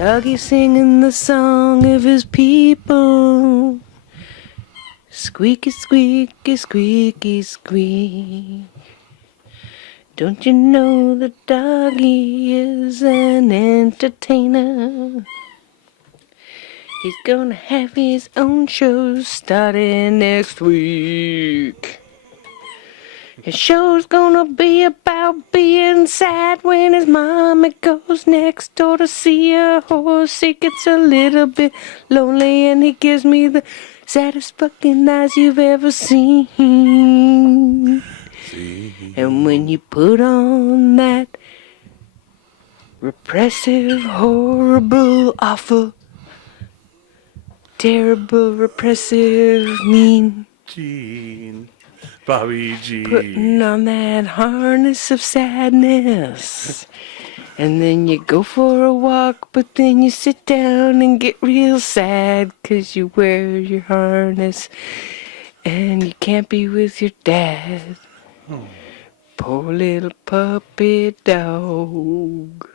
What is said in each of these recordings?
Doggy singing the song of his people. Squeaky, squeaky, squeaky, squeak. Don't you know the doggy is an entertainer? He's gonna have his own show starting next week. His show's gonna be about being sad when his mama goes next door to see a horse. He gets a little bit lonely and he gives me the saddest fucking eyes you've ever seen. And when you put on that repressive, horrible, awful, terrible, repressive, mean Gene. Bobby G. Putting on that harness of sadness. And then you go for a walk, but then you sit down and get real sad 'cause you wear your harness and you can't be with your dad. Poor little puppy dog.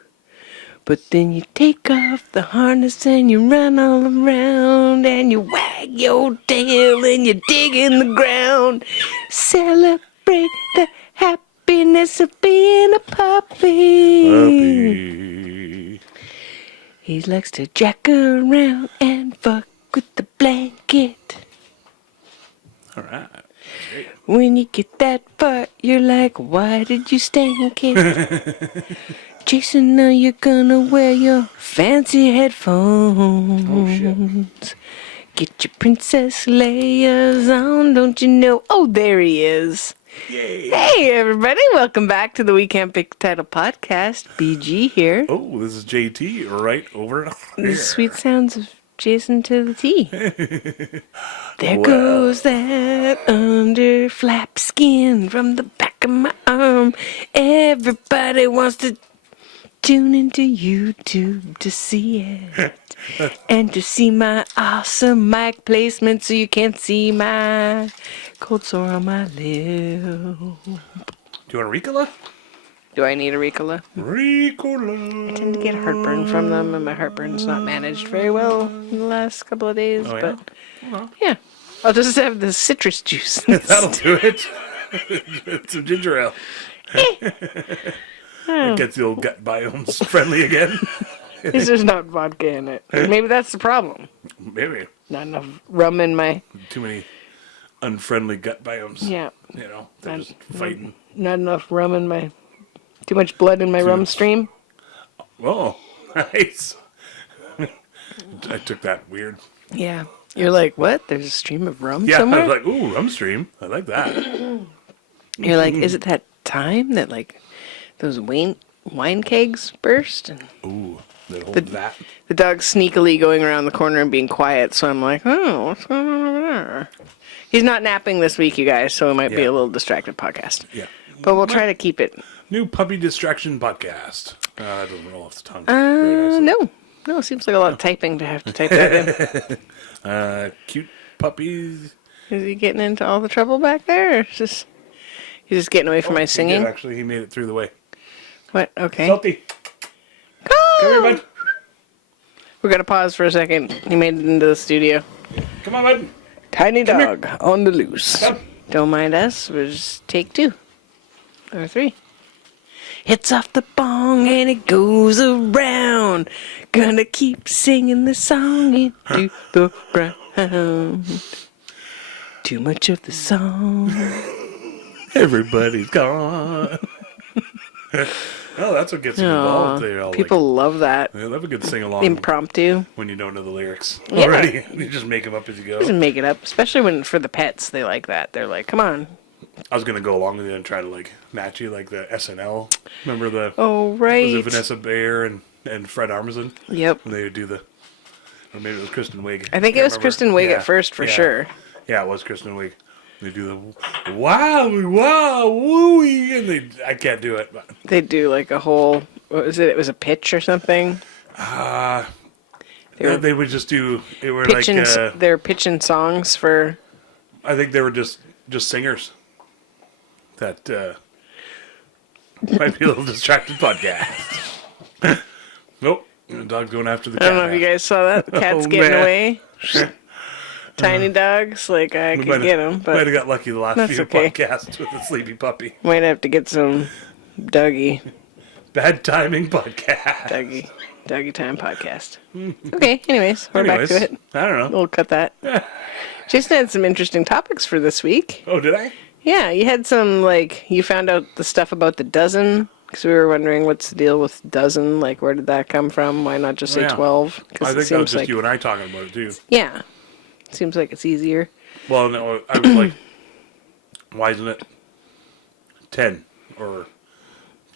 But then you take off the harness and you run all around and you wag your tail and you dig in the ground. Celebrate the happiness of being a puppy. He likes to jack around and fuck with the blanket. All right. Great. When you get that far, you're like, why did you stank it? Jason, now you're gonna wear your fancy headphones. Oh, shit. Get your Princess Leia's on, don't you know? Oh, there he is. Yay. Hey, everybody. Welcome back to the We Can't Pick the Title podcast. BG here. Oh, this is JT right over here. The sweet sounds of Jason to the T. There goes that under flap skin from the back of my arm. Everybody wants to tune into YouTube to see it. And to see my awesome mic placement so you can't see my cold sore on my lip. Do you want a Ricola? Do I need a Ricola? Ricola. I tend to get heartburn from them, and my heartburn's not managed very well in the last couple of days. Oh, but yeah? yeah, I'll just have the citrus juice. That'll do it. Some ginger ale. It gets the old gut biomes friendly again. There's just not vodka in it. Maybe that's the problem. Maybe. Not enough rum in my... Too many unfriendly gut biomes. Yeah. You know, they're just fighting. Not enough rum in my... Too much blood in my rum stream. Oh, nice. I took that weird. Yeah. You're like, what? There's a stream of rum Yeah, somewhere? I was like, ooh, rum stream. I like that. You're like, is it that time that, like, those wine kegs burst? And Ooh, that whole vat. the dog's sneakily going around the corner and being quiet, so I'm like, oh, what's going on over there? He's not napping this week, you guys, so it might be a little distracted podcast. Yeah. But we'll try to keep it. New puppy distraction podcast. That doesn't roll off the tongue. Very nicely. No. No, it seems like a lot of typing to have to type that in. Cute puppies. Is he getting into all the trouble back there? Or is he's just getting away from my singing? He did, actually, he made it through the way. What? Okay. Salty. Come here, bud. We're going to pause for a second. He made it into the studio. Come on, bud. Tiny dog on the loose. Come. Don't mind us. We'll just take 2 or 3. Hits off the bong and it goes around. Gonna keep singing the song into the ground. Too much of the song. Everybody's gone. Oh, that's what gets them involved. They're all People love that. They love a good sing-along Impromptu. when you don't know the lyrics Yeah. already. You just make them up as you go. Just make it up. Especially when for the pets, they like that. They're like, come on. I was going to go along with you and try to, like, match you, like the SNL. Remember the... Oh, right. Was it Vanessa Bayer and Fred Armisen? Yep. When they would do the... Or maybe it was Kristen Wiig. I think it was Kristen Wiig at first, for sure. Yeah, it was Kristen Wiig. They do the wow, wooey, and I can't do it. But. They do like a whole, what was it? It was a pitch or something. They would just do. They were pitching, like they're pitching songs for. I think they were just singers. That might be a little distracted podcast. Nope. The dog's going after the I cat. don't know if you guys saw that. The cat's getting man. away. Tiny dogs, like I could get them, Might but have got lucky the last that's few okay. podcasts with the sleepy puppy. might have to get some Dougie Bad timing podcast. Time podcast. Okay, anyways, we're back to it. I don't know. We'll cut that. Jason had some interesting topics for this week. Oh, did I? Yeah, you had some, like, you found out the stuff about the dozen, because we were wondering what's the deal with dozen, like, where did that come from? Why not just say 12? I think that was just you and I talking about it, too. Yeah. Seems like it's easier. Well, no, I was like, why isn't it 10 or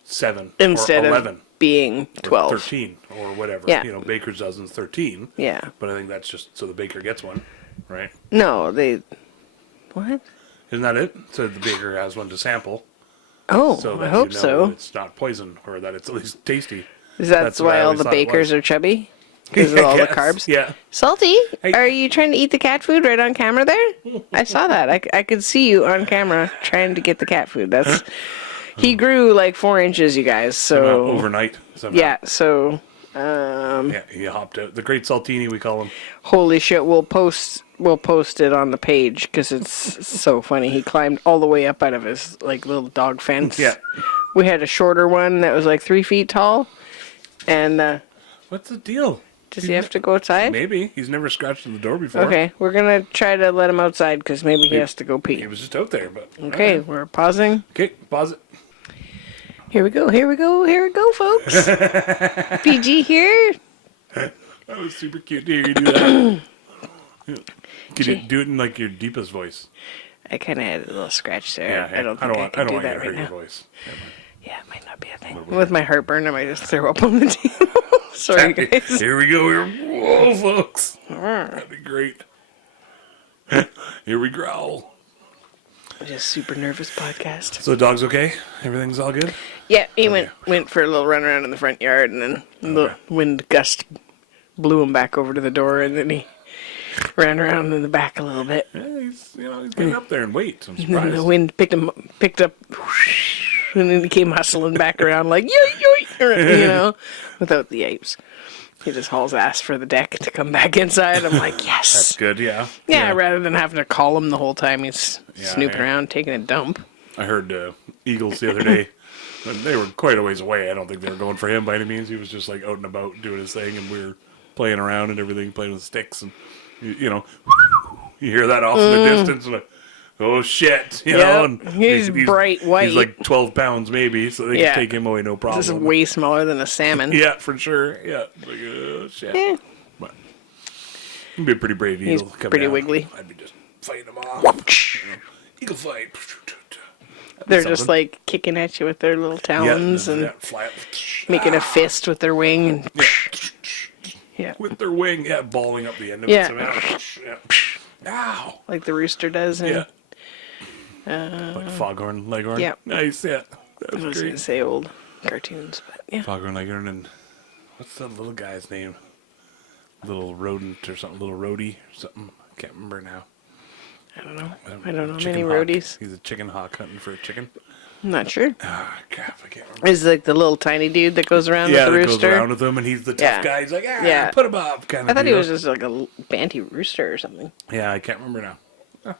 7 Instead or 11? of being 12. Or 13 or whatever. Yeah. You know, baker's dozen's 13. Yeah. But I think that's just so the baker gets one, right? No, they... What? Isn't that it? So the baker has one to sample. Oh, So I that hope you know so. it's not poison or that it's at least tasty. That's what I why all always the thought it bakers was. are chubby? Because of all the carbs? Yeah. Salty, Hey. are you trying to eat the cat food right on camera there? I saw that. I could see you on camera trying to get the cat food. That's He grew like 4 inches, you guys. So Overnight. Somehow. yeah, so Yeah, he hopped out. The Great Saltini, we call him. holy shit, we'll post it on the page because it's so funny. He climbed all the way up out of his like little dog fence. Yeah. We had a shorter one that was like 3 feet tall. And What's the deal? does he have to go outside? Maybe. He's never scratched at the door before. Okay, we're gonna try to let him outside because maybe he has to go He pee. was just out there, but... Okay, we're pausing. Okay, pause it. Here we go, folks. PG here. That was super cute to hear you do that. Could you do it in like your deepest voice? I kind of had a little scratch there. I don't think I want can do you that to right hear your now. voice. Yeah, it might not be a thing. With my heartburn, I might just throw up on the table. Sorry, guys. Here we go. Whoa, folks. That'd be great. Here we growl. Just super nervous podcast. So the dog's okay? Everything's all good? Yeah, he went for a little run around in the front yard, and then the wind gust blew him back over to the door, and then he ran around in the back a little bit. Yeah, he's getting up there and wait. I'm And then surprised. the wind picked up, and then he came hustling back around like yoy, without the apes. He just hauls ass for the deck to come back inside. I'm like, yes. That's good, yeah. Yeah, rather than having to call him the whole time he's snooping yeah. around, taking a dump. I heard eagles the other day. And they were quite a ways away. I don't think they were going for him by any means. He was just like out and about doing his thing, and we were playing around and everything, playing with sticks, and you know, you hear that off in the distance, and like, oh shit, you know. And he's bright white. He's like 12 pounds maybe, so they can take him away no problem. This is way smaller than a salmon. Yeah, for sure. Yeah, like oh shit. Yeah. But he'd be a pretty brave eagle. He's Come pretty down. wiggly. I'd be just fighting him off. You know, eagle fight. They're just like kicking at you with their little talons and fly up. making a fist with their wing. And yeah. With their wing, balling up the end of Yeah. it. Somehow. Ow. Like the rooster does. And, Like Foghorn Leghorn. Yeah. Nice, yeah. I That's was going great. to say old cartoons, but yeah. Foghorn Leghorn and what's the little guy's name? Little rodent or something, little roadie or something. I can't remember now. I don't know. I don't know Chicken many hawk. roadies. He's a chicken hawk hunting for a chicken. I'm not sure. Ah, crap, I can't remember. Is like the little tiny dude that goes around with the that rooster? goes around with him, and he's the tough guy. He's like, put him up, kind of. I thought he was just like a banty rooster or something. Yeah, I can't remember now.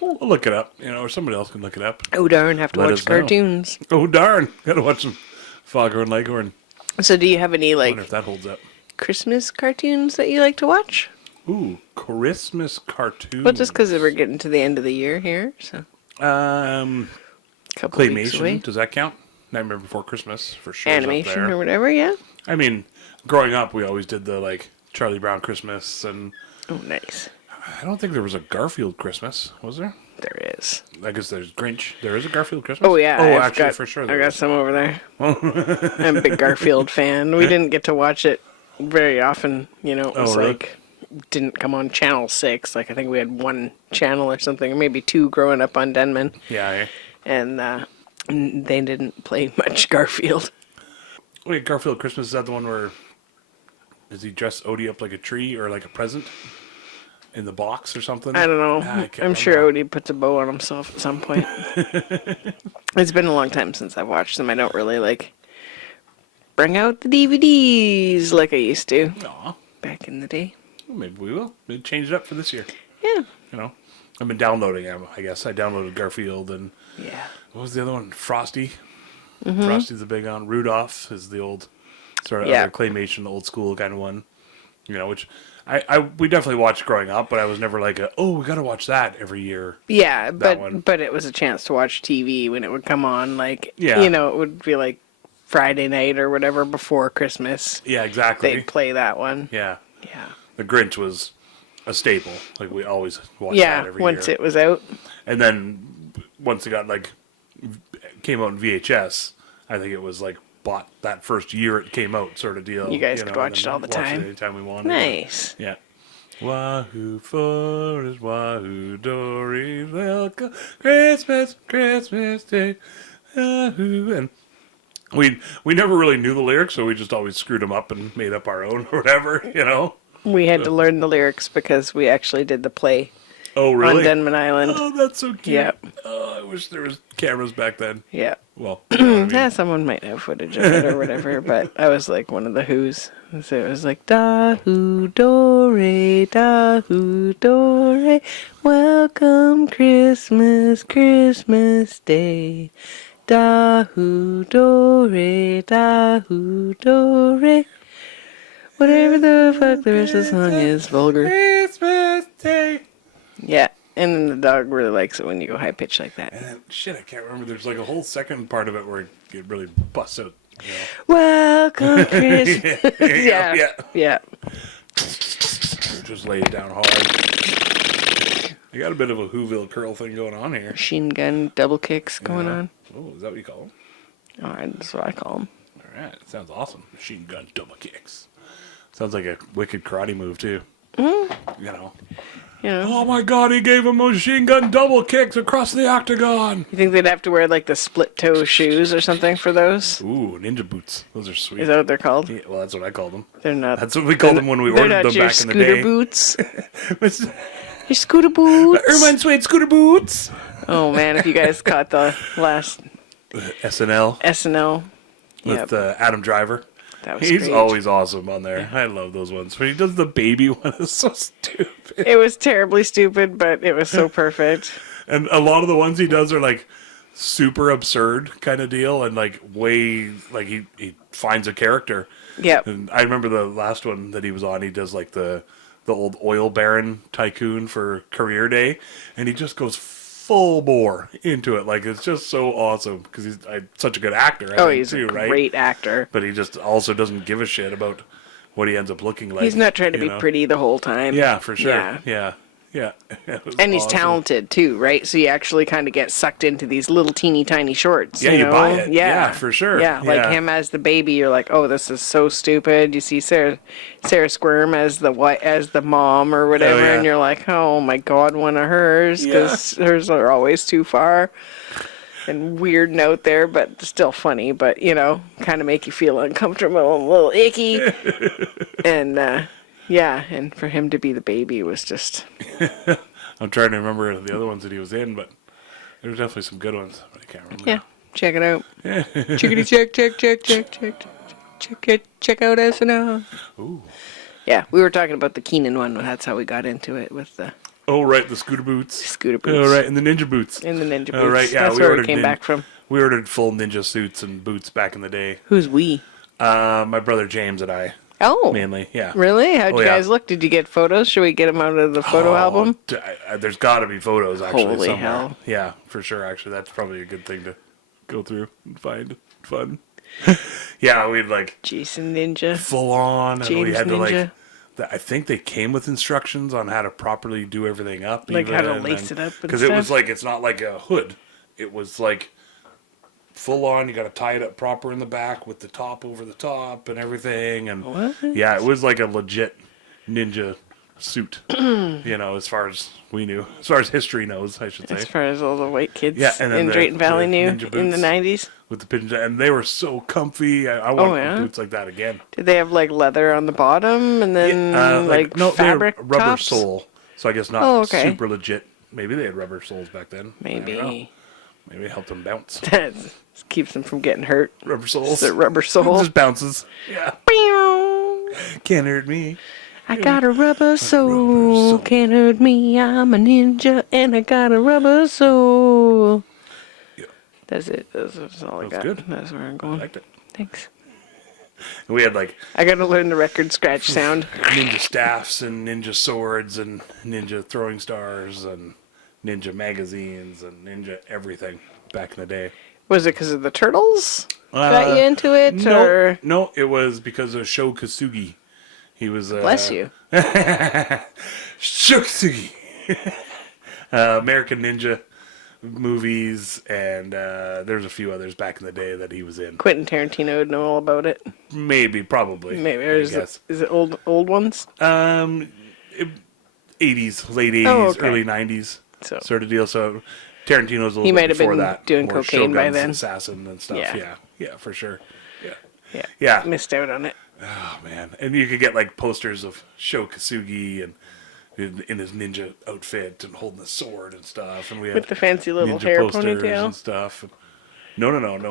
We'll look it up, or somebody else can look it up. Oh darn! Have to Let watch us know. cartoons. Oh darn! Gotta watch some Foghorn Leghorn. So, do you have any Wonder if like that holds up. Christmas cartoons that you like to watch? Ooh, Christmas cartoon. Well, just because we're getting to the end of the year here, so couple weeks away. Claymation, does that count? Nightmare Before Christmas, for sure. Animation or whatever, yeah. I mean, growing up, we always did the, like, Charlie Brown Christmas, and Oh, nice. I don't think there was a Garfield Christmas, was there? There is. I guess there's Grinch. There is a Garfield Christmas? Oh, yeah. Oh, I've actually, got, for sure I there got is. some over there. I'm a big Garfield fan. We didn't get to watch it very often, It was really? like, didn't come on Channel 6. Like, I think we had one channel or something, or maybe two growing up on Denman. Yeah, And they didn't play much Garfield. Wait, Garfield Christmas, is that the one where... Does he dress Odie up like a tree or like a present? In the box or something? I don't know. I can't I'm sure remember. Odie puts a bow on himself at some point. It's been a long time since I've watched them. I don't really bring out the DVDs like I used to Aw, back in the day. well, maybe we will. Maybe change it up for this year. Yeah. You know, I've been downloading them. I guess I downloaded Garfield and Yeah. what was the other one? Frosty. Frosty's a big one. Rudolph is the old sort of Yeah. other claymation, old school kind of one. You know, which we definitely watched growing up, but I was never like, we got to watch that every year. Yeah, one. but it was a chance to watch TV when it would come on. Like, Yeah. you know, it would be like Friday night or whatever before Christmas. Yeah, exactly. They'd play that one. Yeah, Yeah. the Grinch was a staple. Like we always watched Yeah, that every once year. it was out. And then once it got came out in VHS, I think it was like bought that first year it came out sort of deal. You guys could watch it all the watch time. it anytime we wanted. Nice. Yeah. Wahoo Forest, Wahoo Dory, welcome Christmas, Christmas Day. Wahoo. And we never really knew the lyrics, so we just always screwed them up and made up our own or whatever, you know. We had to learn the lyrics because we actually did the play Oh, on really? Denman Island. Oh, that's so cute. Yep. Oh, I wish there was cameras back then. Yeah. Well, you know what I mean? Yeah, someone might have footage of it or whatever, but I was like one of the Who's. So it was like, da hoo do re, welcome Christmas, Christmas Day. Da hoo do re. Whatever the fuck the rest of the song is, vulgar. Christmas Day. Yeah, and then the dog really likes it when you go high pitch like that. And shit, I can't remember. There's like a whole second part of it where it really busts out. You know? Welcome Christmas. Yeah. Yeah. Just lay it down hard. I got a bit of a Whoville curl thing going on here. Machine gun double kicks going on. Oh, is that what you call them? All right, that's what I call them. All right, sounds awesome. Machine gun double kicks. Sounds like a wicked karate move too. You know. You know, Oh my God! He gave him machine gun double kicks across the octagon. you think they'd have to wear like the split toe shoes or something for those? Ooh, ninja boots. Those are sweet. Is that what they're called? Yeah, well, that's what I called them. They're not. That's what we called them when we They're ordered not them your back in the scooter day. boots. It's Your scooter boots. Ermine suede scooter boots. Oh man, if you guys caught the last SNL SNL, with yep, Adam Driver. that was He's great. always awesome on there. I love those ones. When he does the baby one, it's so stupid. It was terribly stupid, but it was so perfect. And a lot of the ones he does are like super absurd kind of deal, and like way like he finds a character. Yep. And I remember the last one that he was on. He does like the old oil baron tycoon for Career Day, and he just goes full bore into it. Like it's just so awesome because he's such a good actor. I Oh, think, he's too, a right? great actor. But he just also doesn't give a shit about what he ends up looking like. He's not trying to you be know? pretty the whole time. Yeah, for sure. Yeah. Yeah. It was And he's awesome. talented too, right? So you actually kind of get sucked into these little teeny tiny shorts. Yeah, you you know? buy it. Yeah. Yeah, for sure. Yeah, like Yeah. him as the baby, you're like, oh, this is so stupid. You see Sarah Squirm as the mom or whatever, yeah. and you're like, oh my god, one of hers because hers are always too far. And weird note there, but still funny. But you know, kind of make you feel uncomfortable, and a little icky. And yeah, and for him to be the baby was just. I'm trying to remember the other ones that he was in, but there were definitely some good ones. But I can't remember. Yeah, check it out. Chickity check. Check out SNL. Ooh. Yeah, we were talking about the Keenan one. That's how we got into it with the Oh, right, the scooter boots. scooter boots. Oh, right, and the ninja boots. And the ninja boots. Oh, right, yeah, That's we where we ordered came back from. We ordered full ninja suits and boots back in the day. Who's we? My brother James and I, Oh, mainly, yeah. really? How'd Oh, you yeah. guys look? Did you get photos? Should we get them out of the photo album? There's got to be photos, actually, Holy somewhere. hell. Yeah, for sure, actually. That's probably a good thing to go through and find fun. Yeah, we'd like Jason Ninja. full on, and we James had to Ninja. I think they came with instructions on how to properly do everything up. Like how to lace it up and Because it was stuff? like, it's not like a hood. It was like full on, you got to tie it up proper in the back with the top over the top and everything. And What? yeah, it was like a legit ninja suit, you know, as far as we knew. As far as history knows, I should say. As far as all the white kids Yeah, and then in the- Drayton Valley the knew ninja in the boots. 90s. With the pigeons, and they were so comfy. I want yeah? boots like that again. Did they have like leather on the bottom and then like no, they had fabric rubber tops? sole. So I guess not Oh, okay. super legit. Maybe they had rubber soles back then. I don't know. Maybe. Maybe it helped him bounce. That keeps him from getting hurt. Rubber soles. The rubber sole. Just bounces. Yeah. Pew! Can't hurt me. I got a rubber soul. Can't hurt me. I'm a ninja and I got a rubber soul. Yeah. That's it. That's all I got. Good. That's where I'm I going. liked it. Thanks. And we had like I got to learn the record scratch sound. ninja staffs and ninja swords and ninja throwing stars and ninja magazines and ninja everything back in the day. Was it because of the turtles? Got you into it? No, Or? no, it was because of Sho Kosugi. He was Bless you. Sho Kosugi. American Ninja movies, and there's a few others back in the day that he was in. Quentin Tarantino would know all about it. Maybe, probably. Maybe. Or I is guess. it old ones? 80s, late 80s, Oh, okay. early 90s So sort of deal. So Tarantino's a he little might bit have before been that. doing More cocaine by Shogun's then. Assassin and stuff. Yeah. Yeah, for sure. Yeah. yeah. Yeah. Missed out on it. Oh, man. And you could get like posters of Sho Kosugi and in his ninja outfit and holding the sword and stuff. And we had With the fancy little ninja hair posters ponytail. and stuff. No,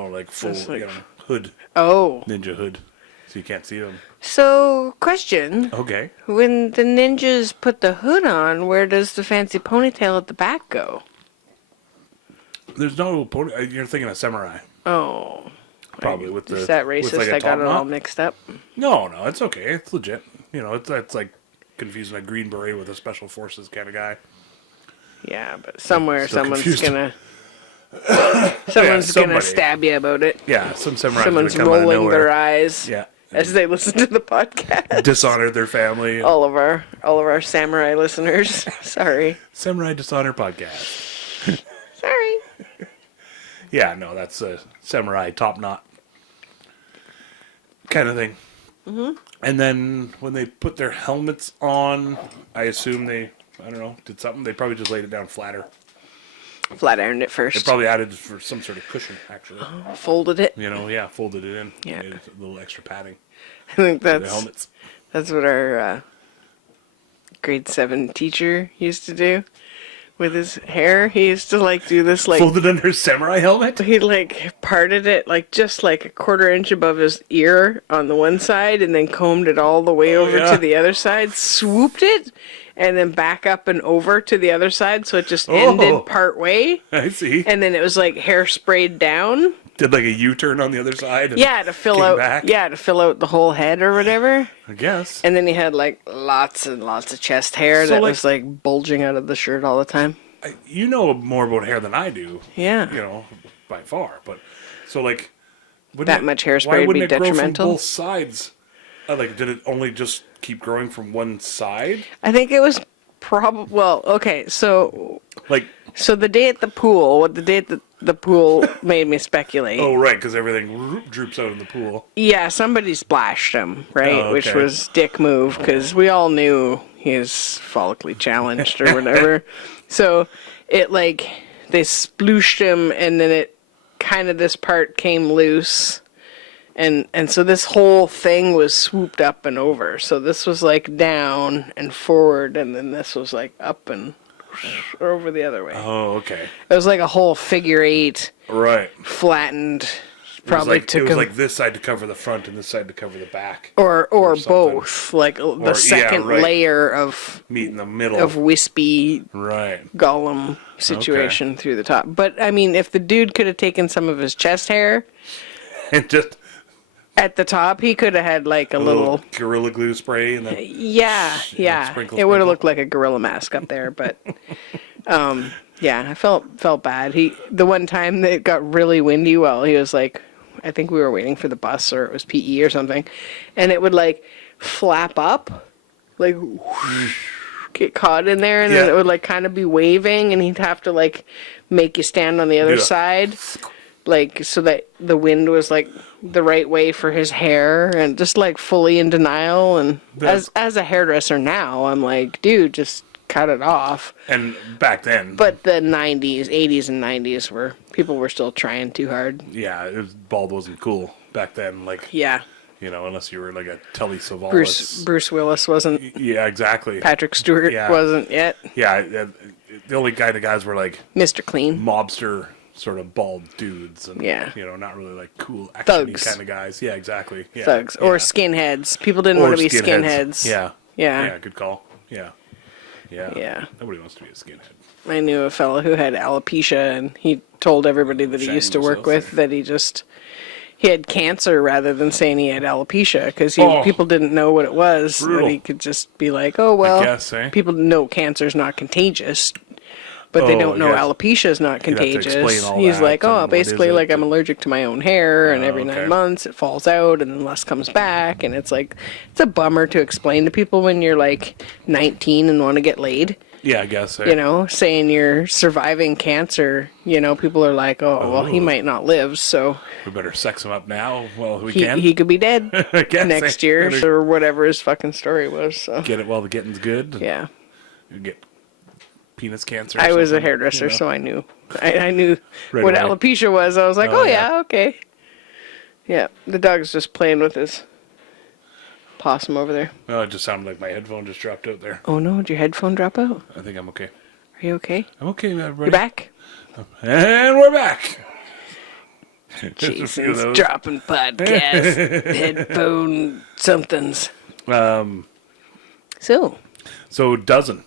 like full Just like- hood, Oh. ninja hood. So you can't see them. So, question. Okay. When the ninjas put the hood on, where does the fancy ponytail at the back go? There's no pony. You're thinking of samurai. Oh. Probably with the. Is that with racist? like a I got top it all knot. mixed up. No, it's okay. It's legit. It's like confusing a Green Beret with a Special Forces kind of guy. Yeah, but somewhere Still someone's confused. gonna gonna somebody. stab you about it. Yeah, some samurai Someone's come out of rolling nowhere. their eyes Yeah. as they listen to the podcast. Dishonored their family. And all of our samurai listeners. Sorry. Samurai Dishonor podcast. Sorry. Yeah, no, that's a samurai top knot kind of thing. Mm-hmm. And then when they put their helmets on, I assume I don't know, did something. They probably just laid it down flatter. Flat ironed it They first. probably added for some sort of cushion, actually. Folded it. Folded it in. Yeah. Made a little extra padding I think for the helmets. that's what our grade 7 teacher used to do with his hair. He used to do this Folded under his samurai helmet? he parted it just a quarter inch above his ear on the one side and then combed it all the way over yeah. to the other side, swooped it, and then back up and over to the other side so it just ended part way. I see. And then it was hair sprayed down. Did like a U-turn on the other side? And Yeah, to fill came out back? to fill out the whole head or whatever. I guess. And then he had lots and lots of chest hair So, that was bulging out of the shirt all the time. You know more about hair than I do. Yeah. By far. But so wouldn't That much hairspray why would wouldn't be it grow detrimental? from both sides? Did it only just keep growing from one side? I think it was probably okay. So Like, the day at the pool, the pool made me speculate. oh right, because everything droops out in the pool. Yeah, somebody splashed him, right? Oh, Which okay. was dick move because we all knew he was follically challenged or whatever. So it they splooshed him, and then it kind of this part came loose, and so this whole thing was swooped up and over. So this was down and forward, and then this was up and over the other way. Oh, okay. It was a whole figure 8 Right. flattened. Probably it took was him. this side to cover the front and this side to cover the back. Or something. both, the second right. layer of Meet in the middle. wispy Right. golem situation through the top. But I mean, if the dude could have taken some of his chest hair And just at the top, he could have had a little. Gorilla Glue spray and then Yeah. sprinkle, It would have sprinkle. looked like a gorilla mask up there, but. Yeah, I felt bad. The one time that it got really windy, he was I think we were waiting for the bus or it was PE or something, and it would flap up, get caught in there, and then it would kind of be waving, and he'd have to make you stand on the other side, so that the wind was the right way for his hair, and just fully in denial. And as a hairdresser now, I'm dude, just cut it off. And back then, But the 90s, 80s and 90s people were still trying too hard. yeah, bald wasn't cool back then. Yeah. Unless you were a Telly Savalas. Bruce Willis wasn't. Yeah, exactly. Patrick Stewart Yeah. wasn't yet. Yeah, the only guys were Mr. Clean. mobster sort of bald dudes, and Yeah. not really like cool action Thugs. kind of guys. Yeah, exactly. Yeah, Thugs or skinheads. People didn't want to be skinheads. Yeah, Yeah. yeah. Good call. Yeah, yeah, Yeah. Nobody wants to be a skinhead. I knew a fellow who had alopecia, and he told everybody that he Shame used to work yourself. with that he had cancer rather than saying he had alopecia, because people didn't know what it was. Brutal. That he could just be like, oh, well, guess, eh? people know cancer's not contagious, but they Oh, don't know yes. alopecia is not You'd have to contagious. explain all He's that like, and oh, what basically, is it like, I'm and- allergic to my own hair, and every okay. 9 months it falls out, and then less comes back, and it's like, it's a bummer to explain to people when you're, like, 19 and want to get laid. Yeah, I guess. Eh? Saying you're surviving cancer, people are like, oh, well, he Ooh. might not live, so We better sex him up now while we he can. could be dead I guess, next eh? year, Better or whatever his fucking story was. So get it while the getting's good. yeah, You get penis cancer. Or I was a something, hairdresser, so I knew. I knew Right what away. alopecia was. I was like, Oh, oh yeah. yeah, okay. Yeah, the dog's just playing with his possum over there. Oh, it just sounded like my headphone just dropped out there. Oh no, did your headphone drop out? I think I'm okay. Are you okay? I'm okay, everybody. You're back? And we're back. Just a few of Jason's those. dropping podcast headphone somethings. So, So dozen.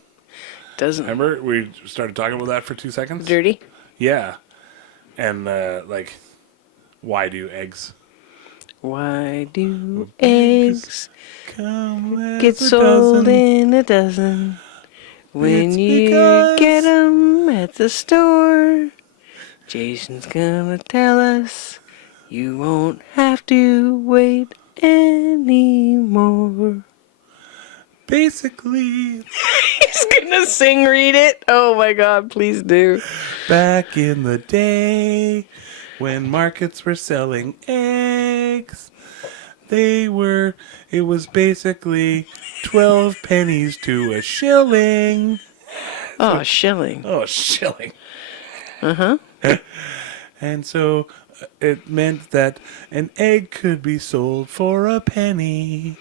doesn't Remember we started talking about that for 2 seconds? dirty? Yeah. And why do eggs Why do eggs come get sold in a dozen when It's you because- get 'em at the store? Jason's gonna tell us you won't have to wait anymore. Basically, He's gonna read it. Oh my god, please do. back in the day when markets were selling eggs, it was basically 12 pennies to a shilling. Oh, shilling. Oh, a shilling. Uh-huh. And so it meant that an egg could be sold for a penny,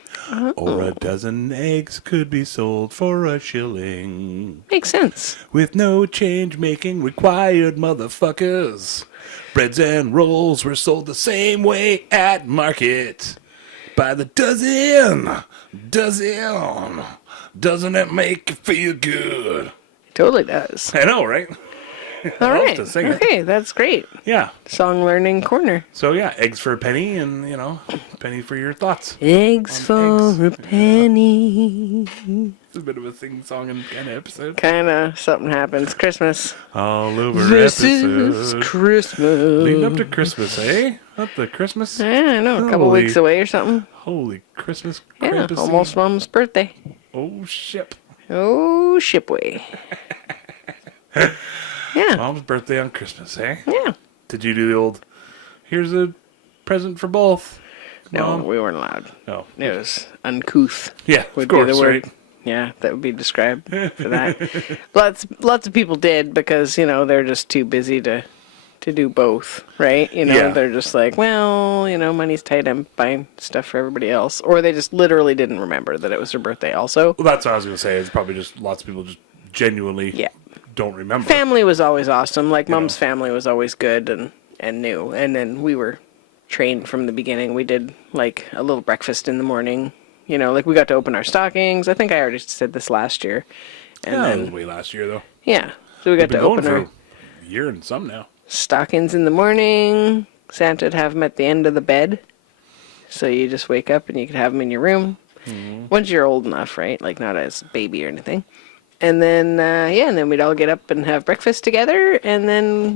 or a dozen eggs could be sold for a shilling. Makes sense. With no change making required, motherfuckers. Breads and rolls were sold the same way at market. By the dozen. Doesn't it make you feel good? Totally does. I know, right? All love right. to sing it. Okay, that's great. Yeah. Song learning corner. So yeah, eggs for a penny, and penny for your thoughts. Eggs for eggs. a penny. It's a bit of a sing-songing kind of episode. Kind of something happens. Christmas. All over This episode. is Christmas. Leading up to Christmas, eh? Up to Christmas. Yeah, I know. A couple Holy- weeks away or something. Holy Christmas! Yeah, Krampus-y. almost Mom's birthday. Oh ship. Oh, shipway. Yeah, Mom's birthday on Christmas, eh? yeah. Did you do the old? Here's a present for both. No, Mom? we weren't allowed. No. It was uncouth. Yeah, Would of course, be the word. right? Yeah, that would be described for that. Lots of people did because they're just too busy to do both, right? Yeah. They're just like, well, money's tight. I'm buying stuff for everybody else, or they just literally didn't remember that it was her birthday. Also, Well, that's what I was gonna say. It's probably just lots of people just genuinely yeah. don't remember. Family was always awesome. Like Mom's know. family was always good and new. And then we were trained from the beginning. We did like a little breakfast in the morning. Like we got to open our stockings. I think I already said this last year. And Yeah, it was then way last year though. yeah, so we got Been to going open for our a year and some now. stockings in the morning. Santa'd have them at the end of the bed. So you just wake up and you could have them in your room. Once you're old enough, right? Like not as a baby or anything. And then, and then we'd all get up and have breakfast together. And then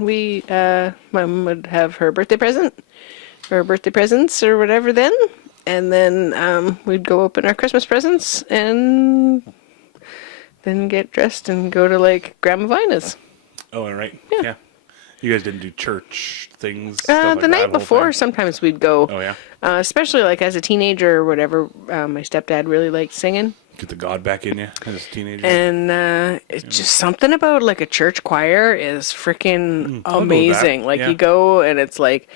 Mom would have her birthday present, or birthday presents, or whatever then. And then we'd go open our Christmas presents and then get dressed and go to, like, Grandma Vina's. Oh, all right. Yeah. Yeah. You guys didn't do church things? stuff like The that night whole before, time? sometimes we'd go, Oh, yeah. especially, like, as a teenager or whatever. My stepdad really liked singing. Get the God back in you as a teenager. And it's just something about like a church choir is freaking I'll go with amazing. that. Like Yeah. you go and it's like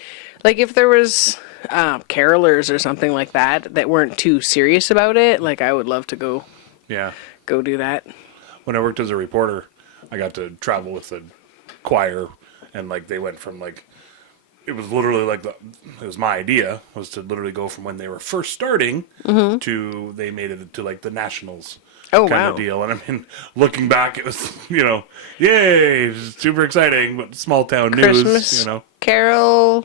if there was carolers or something like that weren't too serious about it, like I would love to go Yeah. do that. When I worked as a reporter, I got to travel with the choir, And like they went from like, it was literally like it was my idea was to literally go from when they were first starting to they made it to like the nationals kind of deal. And I mean, looking back, it was, yay, it was super exciting, but small town Christmas news, Carol.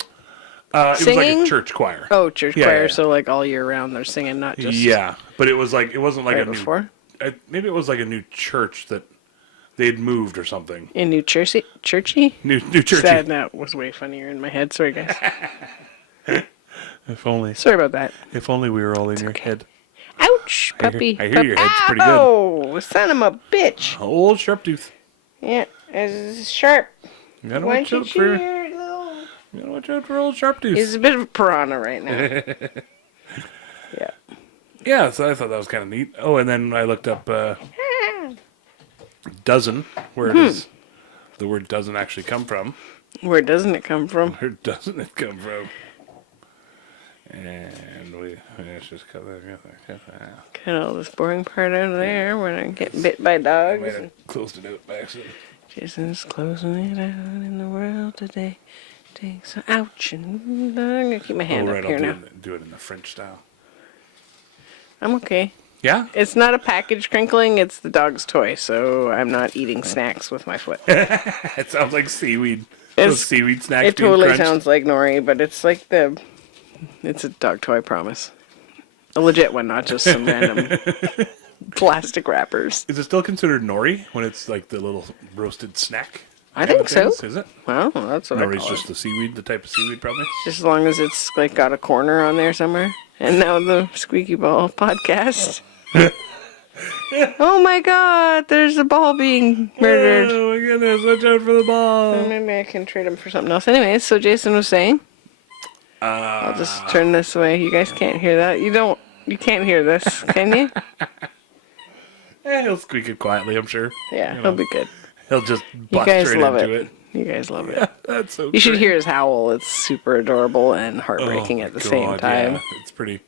It Singing? was like a church choir. Oh, church Yeah, choir. yeah. So like all year round they're singing, not just Yeah, but it was like, it wasn't like right a before. new, maybe it was like a new church that they'd moved or something. In New Jersey, churchy. New churchy. Sad that was way funnier in my head. Sorry, guys. If only. Sorry about that. If only we were all in your head. Ouch, puppy. I hear your head's pretty good. Oh, son of a bitch. Old sharp tooth. Yeah, it's sharp. You gotta Why watch don't out you for. hear it, though? You gotta watch out for old sharp tooth. He's a bit of a piranha right now. Yeah. Yeah, so I thought that was kind of neat. Oh, and then I looked up dozen, where does the word doesn't actually come from? Where doesn't it come from? Where doesn't it come from? And let's just cut that. Cut all this boring part out of there when I get bit by I dogs. might have closed it out by accident. Jason's closing it out in the world today. Takes an ouch, and I'm gonna keep my hand up here now. Do it in the French style. I'm okay. Yeah? It's not a package crinkling, it's the dog's toy, so I'm not eating snacks with my foot. It sounds like seaweed. It's- Those seaweed snacks It being totally crunched. sounds like nori, but it's like it's a dog toy, I promise. A legit one, not just some random plastic wrappers. Is it still considered nori when it's like the little roasted snack? I think so. Is it? Well, that's what I Nori's call just it. the seaweed, the type of seaweed probably? Just as long as it's like got a corner on there somewhere. And now the Squeaky Ball podcast. Oh my god, there's a ball being murdered. Oh my goodness, watch out for the ball. Maybe I can trade him for something else. Anyways, so Jason was saying. I'll just turn this away. You guys can't hear that. You can't hear this, can you? He'll squeak it quietly, I'm sure. Yeah, You know, he'll be good. He'll just You bust guys straight love into it. You guys love it. That's so You should great. hear his howl. It's super adorable and Oh heartbreaking my at the same God, time. Yeah, it's pretty.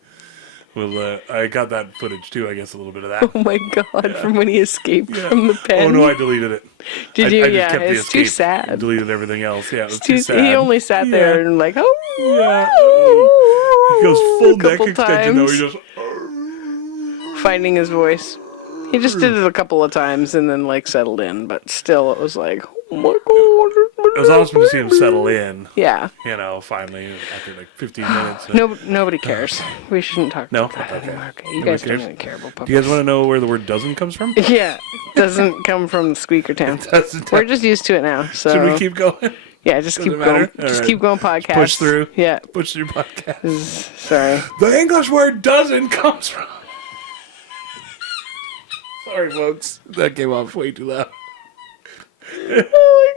Well, I got that footage too, I guess, a little bit of that. Oh my god, from when he escaped from the pen. Oh no, I deleted it. Did I you? just Yeah, kept the it's too escape sad. and deleted everything else. Yeah, it was too Too- sad. He only sat there and like, oh, Yeah. He goes full a neck couple extension though. times, He just finding his voice. He just did it a couple of times and then like settled in, but still, it was like, oh my god. it was awesome to see him settle in. Yeah. You know, finally after like 15 minutes. Nobody cares. We shouldn't talk No? about that Okay. anymore. Okay, you Nobody guys don't cares? even care about Do puppies. you guys want to know where the word doesn't comes from? Yeah, doesn't come from Squeaker Town. Doesn't. We're just used to it now. So Should we keep going? yeah, just keep Doesn't going. matter? Just All keep going. Podcast. Push through. Yeah. Push through podcast. Sorry. The English word doesn't comes from. Sorry, folks. That came off way too loud. Oh my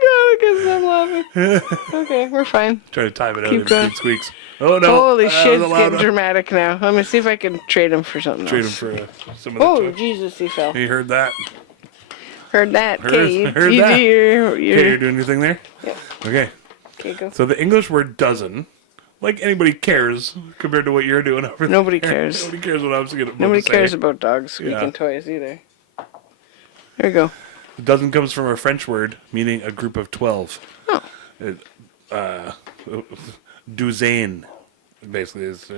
god, I guess I'm laughing. Okay, we're fine. Try to time it out Keep in going. between squeaks. Oh no! Holy That shit, was a it's loud getting one. dramatic now. Let me see if I can trade him for something Trade him else. for some of the. Oh, Jesus, he fell. You heard that? Heard that. Okay, you, heard you that. do your... Okay, you're doing your thing there. Yep. Okay. Okay, go. So the English word doesn't, like anybody cares compared to what you're doing over there. Nobody cares. Nobody cares what I was going to say. Nobody cares about dogs squeaking Yeah. toys either. There we go. Doesn't comes from a French word meaning a group of 12. Oh. Douzaine, basically is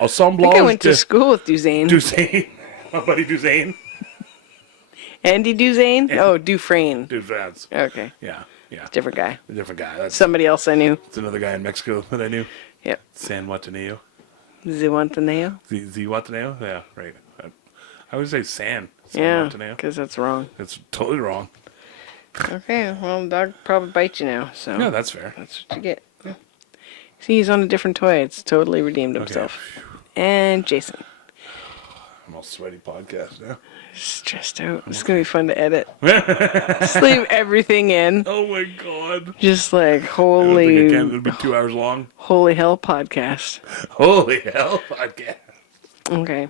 I assemblage think I went to de school with Duzane. Douzaine. My buddy Douzaine. Andy Duzane? Oh, Dufresne. Dude, Vance. Okay. Yeah. Different guy. A different guy. That's Somebody else I knew. another guy in Mexico that I knew. Yep. San Wataneo. Ziwantaneo? Wataneo? Yeah, right. I would say San Yeah, Wataneo. because that's wrong. It's totally wrong. Okay, well, the dog probably bites you now, so No, that's fair. that's what you get. Yeah. See, he's on a different toy. It's totally redeemed himself. And Jason. I'm all sweaty podcast now. Stressed out. It's going to be fun to edit. Just leave everything in. Oh my god. Just like, I don't think I can. It'll holy, be 2 hours long. holy hell podcast. Holy hell podcast. Okay.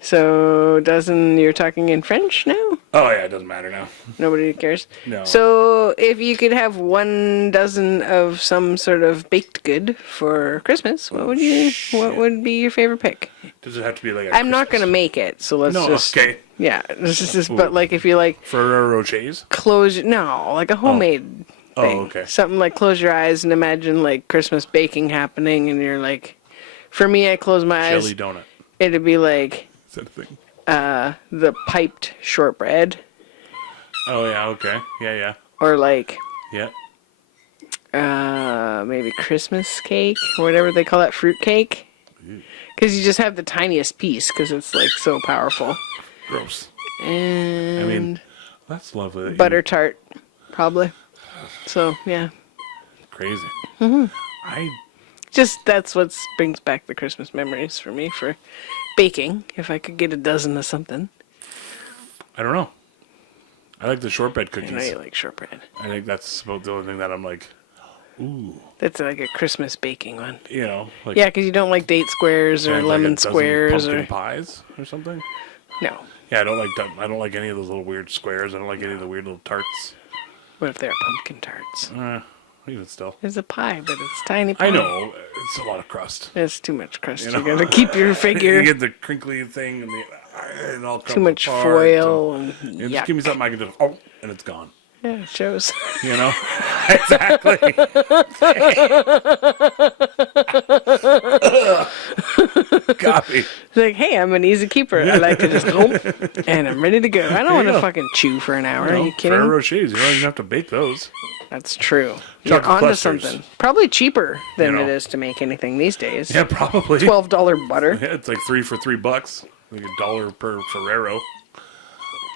So, you're talking in French now? Oh yeah, it doesn't matter now. Nobody cares? No. So, if you could have 1 dozen of some sort of baked good for Christmas, what would be your favorite pick? Does it have to be like a I'm not going to Christmas- make it, so let's No, just... okay. Yeah, this is just, but like if you like Ferrero Rochers? close... No, like a homemade Oh, thing. okay. Something like close your eyes and imagine like Christmas baking happening, and you're like, for me, I close my eyes. Jelly donut. It'd be like Is that a thing? the piped shortbread, Oh, yeah, okay. Yeah. or like Yeah. maybe Christmas cake or whatever they call that, fruit cake. Because you just have the tiniest piece because it's like so powerful. Gross. And I mean, that's lovely. that butter tart, probably. So yeah, Crazy. just that's what brings back the Christmas memories for me for baking. If I could get a dozen of something. I don't know. I like the shortbread I know cookies. you like shortbread. I think that's about the only thing that I'm like, ooh, That's like a Christmas baking one. you know, like Yeah, because you don't like date squares or sounds like lemon a dozen squares pumpkin or pies or something. no. Yeah, I don't like that. I don't like any of those little weird squares. I don't like any of the weird little tarts. What if they're pumpkin tarts? Even still, It's a pie, but it's tiny pie. I know it's a lot of crust. It's too much crust. You You, know? gotta keep your figure. You get the crinkly thing and it all comes Too much apart foil and and just yuck. give me something I can just and it's gone. Yeah, it shows. You know, exactly. Copy. It's like, hey, I'm an easy keeper. I like to just go and I'm ready to go. I don't want to go. fucking chew for an hour. Are you kidding? Ferrero Rochers, you don't even have to bake those. That's true. You're Chocolate onto clusters. something. Probably cheaper than You know. it is to make anything these days. Yeah, probably. $12 butter. Yeah, it's like 3 for $3. Like $1 per Ferrero.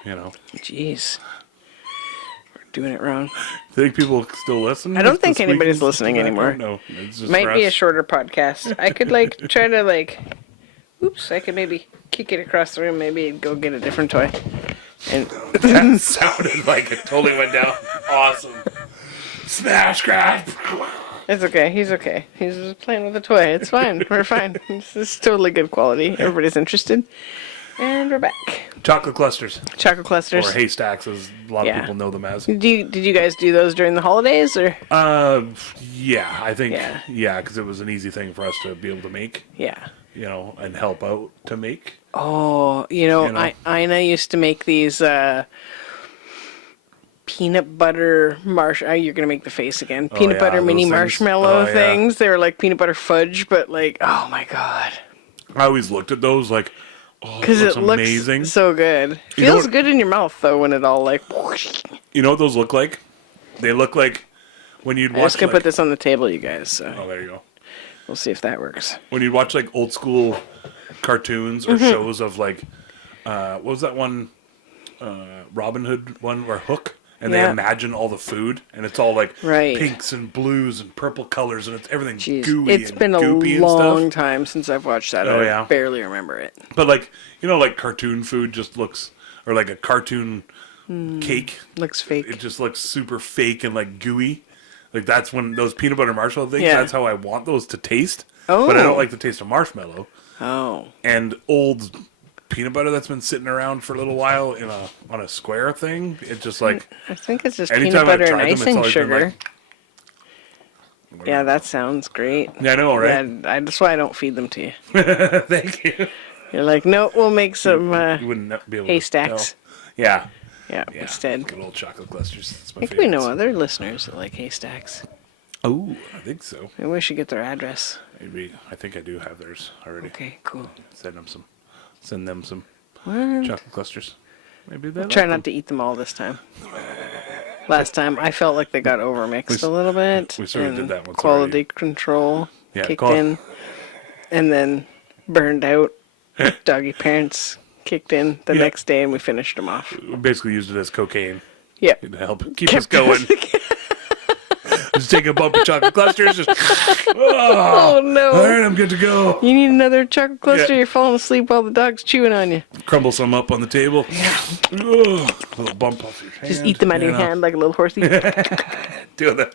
You know. Jeez. We're doing it wrong. Think people still listen? I don't to think Squeaky anybody's listening Tobacco? anymore. No, it's just Might for be a us. shorter podcast. I could like try to like, oops, I could maybe kick it across the room, maybe go get a different toy. And That sounded like it totally went down. Awesome. Smash crash. it's okay. He's okay. He's just playing with a toy. It's fine. We're fine. This is totally good quality. Everybody's interested. And we're back. Chocolate clusters. Chocolate clusters. Or haystacks, as a lot Yeah. of people know them as. Did you guys do those during the holidays or? Yeah, I think, Yeah. yeah, because it was an easy thing for us to be able to make, Yeah. you know, and help out to make. Oh, you know, Ina used to make these peanut butter you're gonna make the face again. Peanut yeah, butter those mini things. marshmallow Oh, yeah. things. They were like peanut butter fudge, but like, oh my god, I always looked at those like, oh, because it it looks looks amazing. so good. You know Feels what- good in your mouth though when it all like. You know what those look like? They look like when you'd I'm watch. just gonna like, put this on the table, you guys. So Oh, there you go. we'll see if that works. When you'd watch like old school cartoons or shows of like, what was that one? Robin Hood one or Hook, and they Yeah. imagine all the food, and it's all like Right. pinks and blues and purple colors, and it's everything Jeez, gooey it's and been a goopy and long stuff. time since I've watched that. Oh, I yeah. barely remember it. But like, you know, like cartoon food just looks, or like a cartoon cake, Looks fake. it just looks super fake and like gooey. Like that's when those peanut butter marshmallow things. Yeah. That's how I want those to taste. But I Oh. don't like the taste of marshmallow. Oh, And old peanut butter that's been sitting around for a little while on a square thing. It just like I think it's just anytime peanut I've butter and tried them, it's icing always been sugar. like, Yeah, that sounds great. yeah, I know, right? Yeah, that's why I don't feed them to you. Thank you. You're like, no, we'll make some You wouldn't be able haystacks. to tell. Yeah. Yeah, Yeah. instead. Good old chocolate clusters. That's my I think we know favorites. other listeners that like haystacks. Oh, I think so. Maybe we should get their address. Maybe I think I do have theirs already. Okay, cool. Send them some What? chocolate clusters. Maybe they Try not to eat them all this time. Last time, I felt like they got overmixed a little bit. we sort of did and that once Quality already. control Yeah, kicked qual- in, and then burned out. Doggy parents kicked in the Yeah. next day, and we finished them off. We basically used it as cocaine Yep. to help keep us going. Just take a bump of chocolate clusters. Just, Oh no! all right, I'm good to go. You need another chocolate cluster. Yeah. You're falling asleep while the dog's chewing on you. Crumble some up on the table. Ugh, little bump off your hand. Just eat them out of your know. hand like a little horsey. Do that.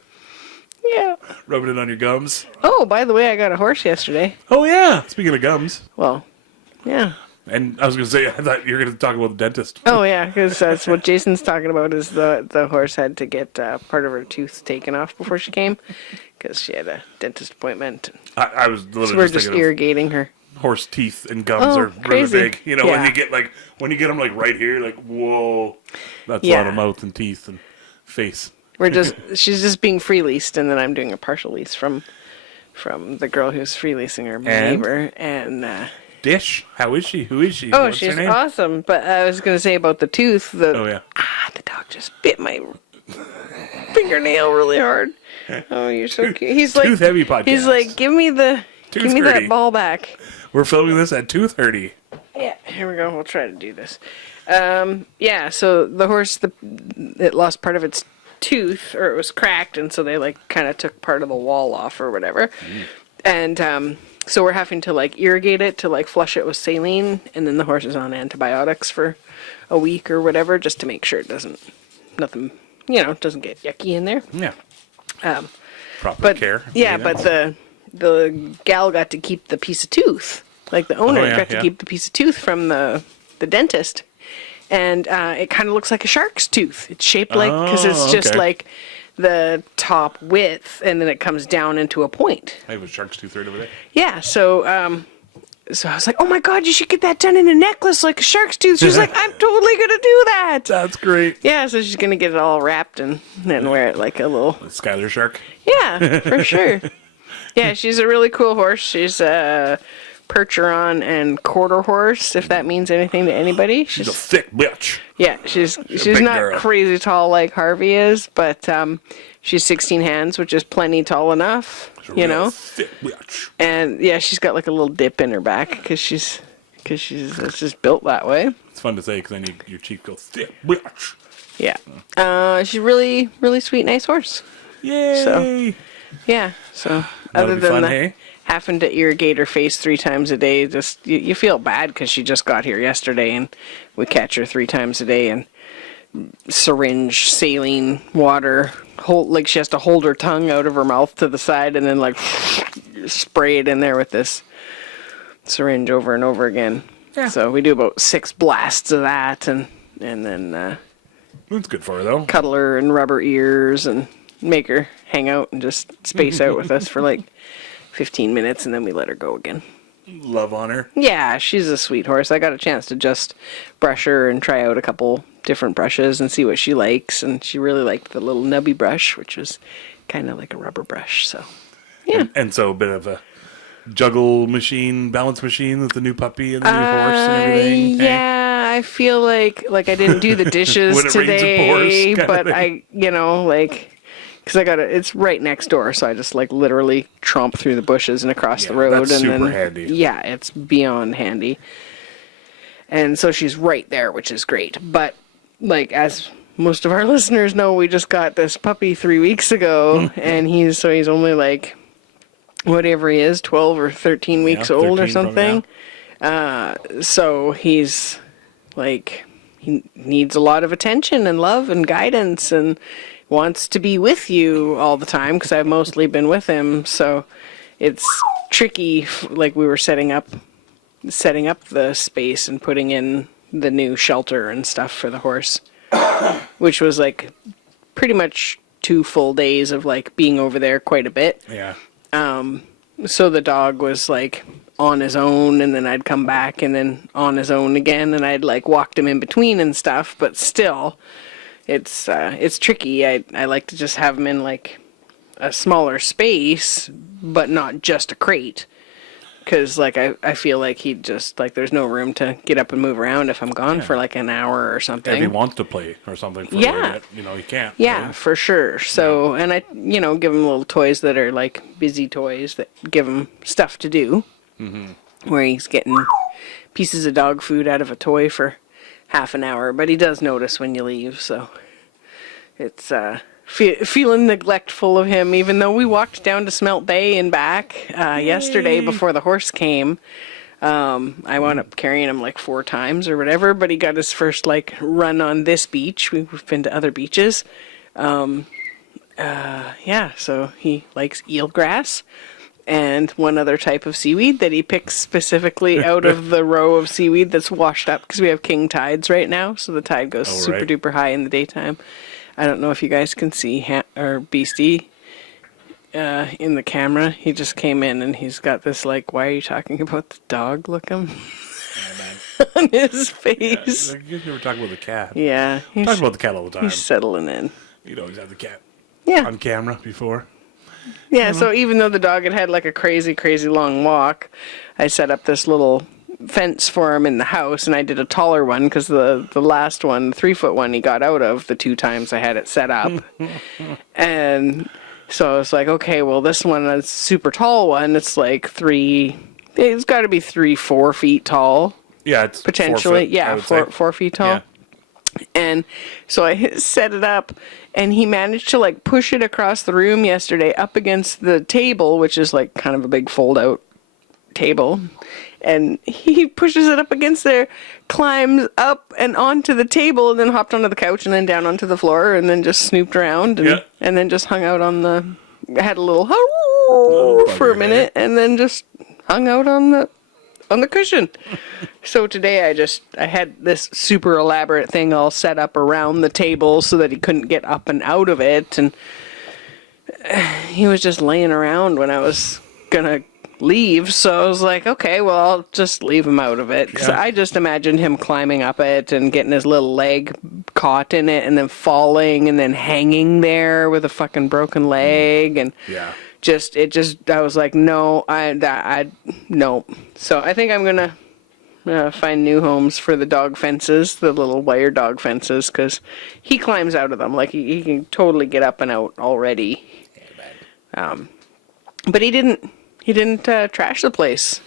Yeah. Rubbing it on your gums. Oh, by the way, I got a horse yesterday. Oh yeah. Speaking of gums, Well, yeah. and I was gonna say I thought you were gonna talk about the dentist. Oh, yeah, because that's what Jason's talking about is the horse had to get part of her tooth taken off before she came because she had a dentist appointment. I was literally So we're just just thinking of irrigating her. horse teeth and gums Oh, are really crazy. big. You know, Yeah. when you get them like right here, like whoa, that's a Yeah. lot of mouth and teeth and face. she's just being free leased, and then I'm doing a partial lease from the girl who's free leasing her, my neighbor, and. Dish, how is she? Who is she? Oh, What's her she's name? awesome. But I was going to say about the tooth. Oh, yeah. The dog just bit my fingernail really hard. Oh, you're so cute. He's like, Tooth Heavy Podcast. He's like, give me that ball back. We're filming this at 2:30. Yeah, here we go. We'll try to do this. Yeah, so the horse, it lost part of its tooth, or it was cracked, and so they like kind of took part of the wall off or whatever. And so we're having to like irrigate it to like flush it with saline, and then the horse is on antibiotics for a week or whatever, just to make sure it doesn't get yucky in there. Yeah. Proper care. Yeah, but the gal got to keep the piece of tooth. Like the owner got to keep the piece of tooth from the dentist. And it kind of looks like a shark's tooth. It's shaped like, because it's just like the top width, and then it comes down into a point. I have a shark's tooth right over there. Yeah, so so I was like, oh my God, you should get that done in a necklace like a shark's tooth. She was like, I'm totally going to do that. That's great. Yeah, so she's going to get it all wrapped and then wear it like a little... Skylar shark? Yeah, for sure. Yeah, she's a really cool horse. She's a Percheron and quarter horse, if that means anything to anybody. She's a thick bitch. Yeah, she's not girl. crazy tall like Harvey is, but she's 16 hands, which is plenty tall enough, you know. Thick bitch. And yeah, she's got like a little dip in her back because she's it's just built that way. It's fun to say because then your cheek goes thick bitch. Yeah. She's really, really sweet, nice horse. Yay! So, yeah. So other than having to irrigate her face 3 times a day, just you feel bad because she just got here yesterday, and we catch her 3 times a day and syringe saline water. Like she has to hold her tongue out of her mouth to the side and then like spray it in there with this syringe over and over again. Yeah. So we do about 6 blasts of that, and then that's good for her though. Cuddle her and rub her ears and make her hang out and just space out with us for like 15 minutes, and then we let her go again. Love on her. Yeah, she's a sweet horse. I got a chance to just brush her and try out a couple different brushes and see what she likes, and she really liked the little nubby brush, which was kind of like a rubber brush. So yeah. And so a bit of a juggle machine, balance machine with the new puppy and the new horse and everything. Yeah, I feel like I didn't do the dishes today, but because it's right next door, so I just like literally tromp through the bushes and across the road. That's and super then, handy. Yeah, it's beyond handy. And so she's right there, which is great. But like as most of our listeners know, we just got this puppy 3 weeks ago, and he's only like whatever he is, 12 or 13 weeks old or something. So he's like, he needs a lot of attention and love and guidance and wants to be with you all the time because I've mostly been with him. So it's tricky. Like we were setting up the space and putting in the new shelter and stuff for the horse, which was like pretty much 2 full days of like being over there quite a bit. Yeah. So the dog was like on his own, and then I'd come back and then on his own again, and I'd like walked him in between and stuff, but still it's tricky. I like to just have him in like a smaller space, but not just a crate. Because, like, I feel like he'd just, like, there's no room to get up and move around if I'm gone for, like, an hour or something. If he wants to play or something for a little bit, he can't. Yeah, right? for sure. So, and I, give him little toys that are, like, busy toys that give him stuff to do. Mm-hmm. Where he's getting pieces of dog food out of a toy for half an hour. But he does notice when you leave, so it's, feeling neglectful of him, even though we walked down to Smelt Bay and back yesterday before the horse came. I wound up carrying him like 4 times or whatever, but he got his first like run on this beach. We've been to other beaches. So he likes eelgrass and one other type of seaweed that he picks specifically out of the row of seaweed that's washed up because we have king tides right now, so the tide goes super duper high in the daytime. I don't know if you guys can see Beastie in the camera. He just came in and he's got this like, why are you talking about the dog look on his face. Yeah, you were talking about the cat. Yeah. Talking about the cat all the time. He's settling in. You'd always have the cat. Yeah. on camera before. Yeah, so even though the dog had like a crazy, crazy long walk, I set up this little fence for him in the house, and I did a taller one because the last one, the 3-foot one, he got out of the 2 times I had it set up. And so I was like, okay, well, this one is super tall one. It's like it's got to be 3-4 feet tall. Yeah, it's Potentially. 4 foot, Yeah, 4 feet tall. Yeah. And so I set it up, and he managed to like push it across the room yesterday up against the table, which is like kind of a big fold out table. And he pushes it up against there, climbs up and onto the table, and then hopped onto the couch and then down onto the floor, and then just snooped around and then just hung out on had a little for a minute, and then just hung out on the cushion. So today I had this super elaborate thing all set up around the table so that he couldn't get up and out of it, and he was just laying around when I was gonna leave, so I was like, okay, well, I'll just leave him out of it, because I just imagined him climbing up it and getting his little leg caught in it and then falling and then hanging there with a fucking broken leg, and I was like, no, no. So I think I'm gonna find new homes for the dog fences, the little wire dog fences, because he climbs out of them. Like, he can totally get up and out already. But he didn't trash the place.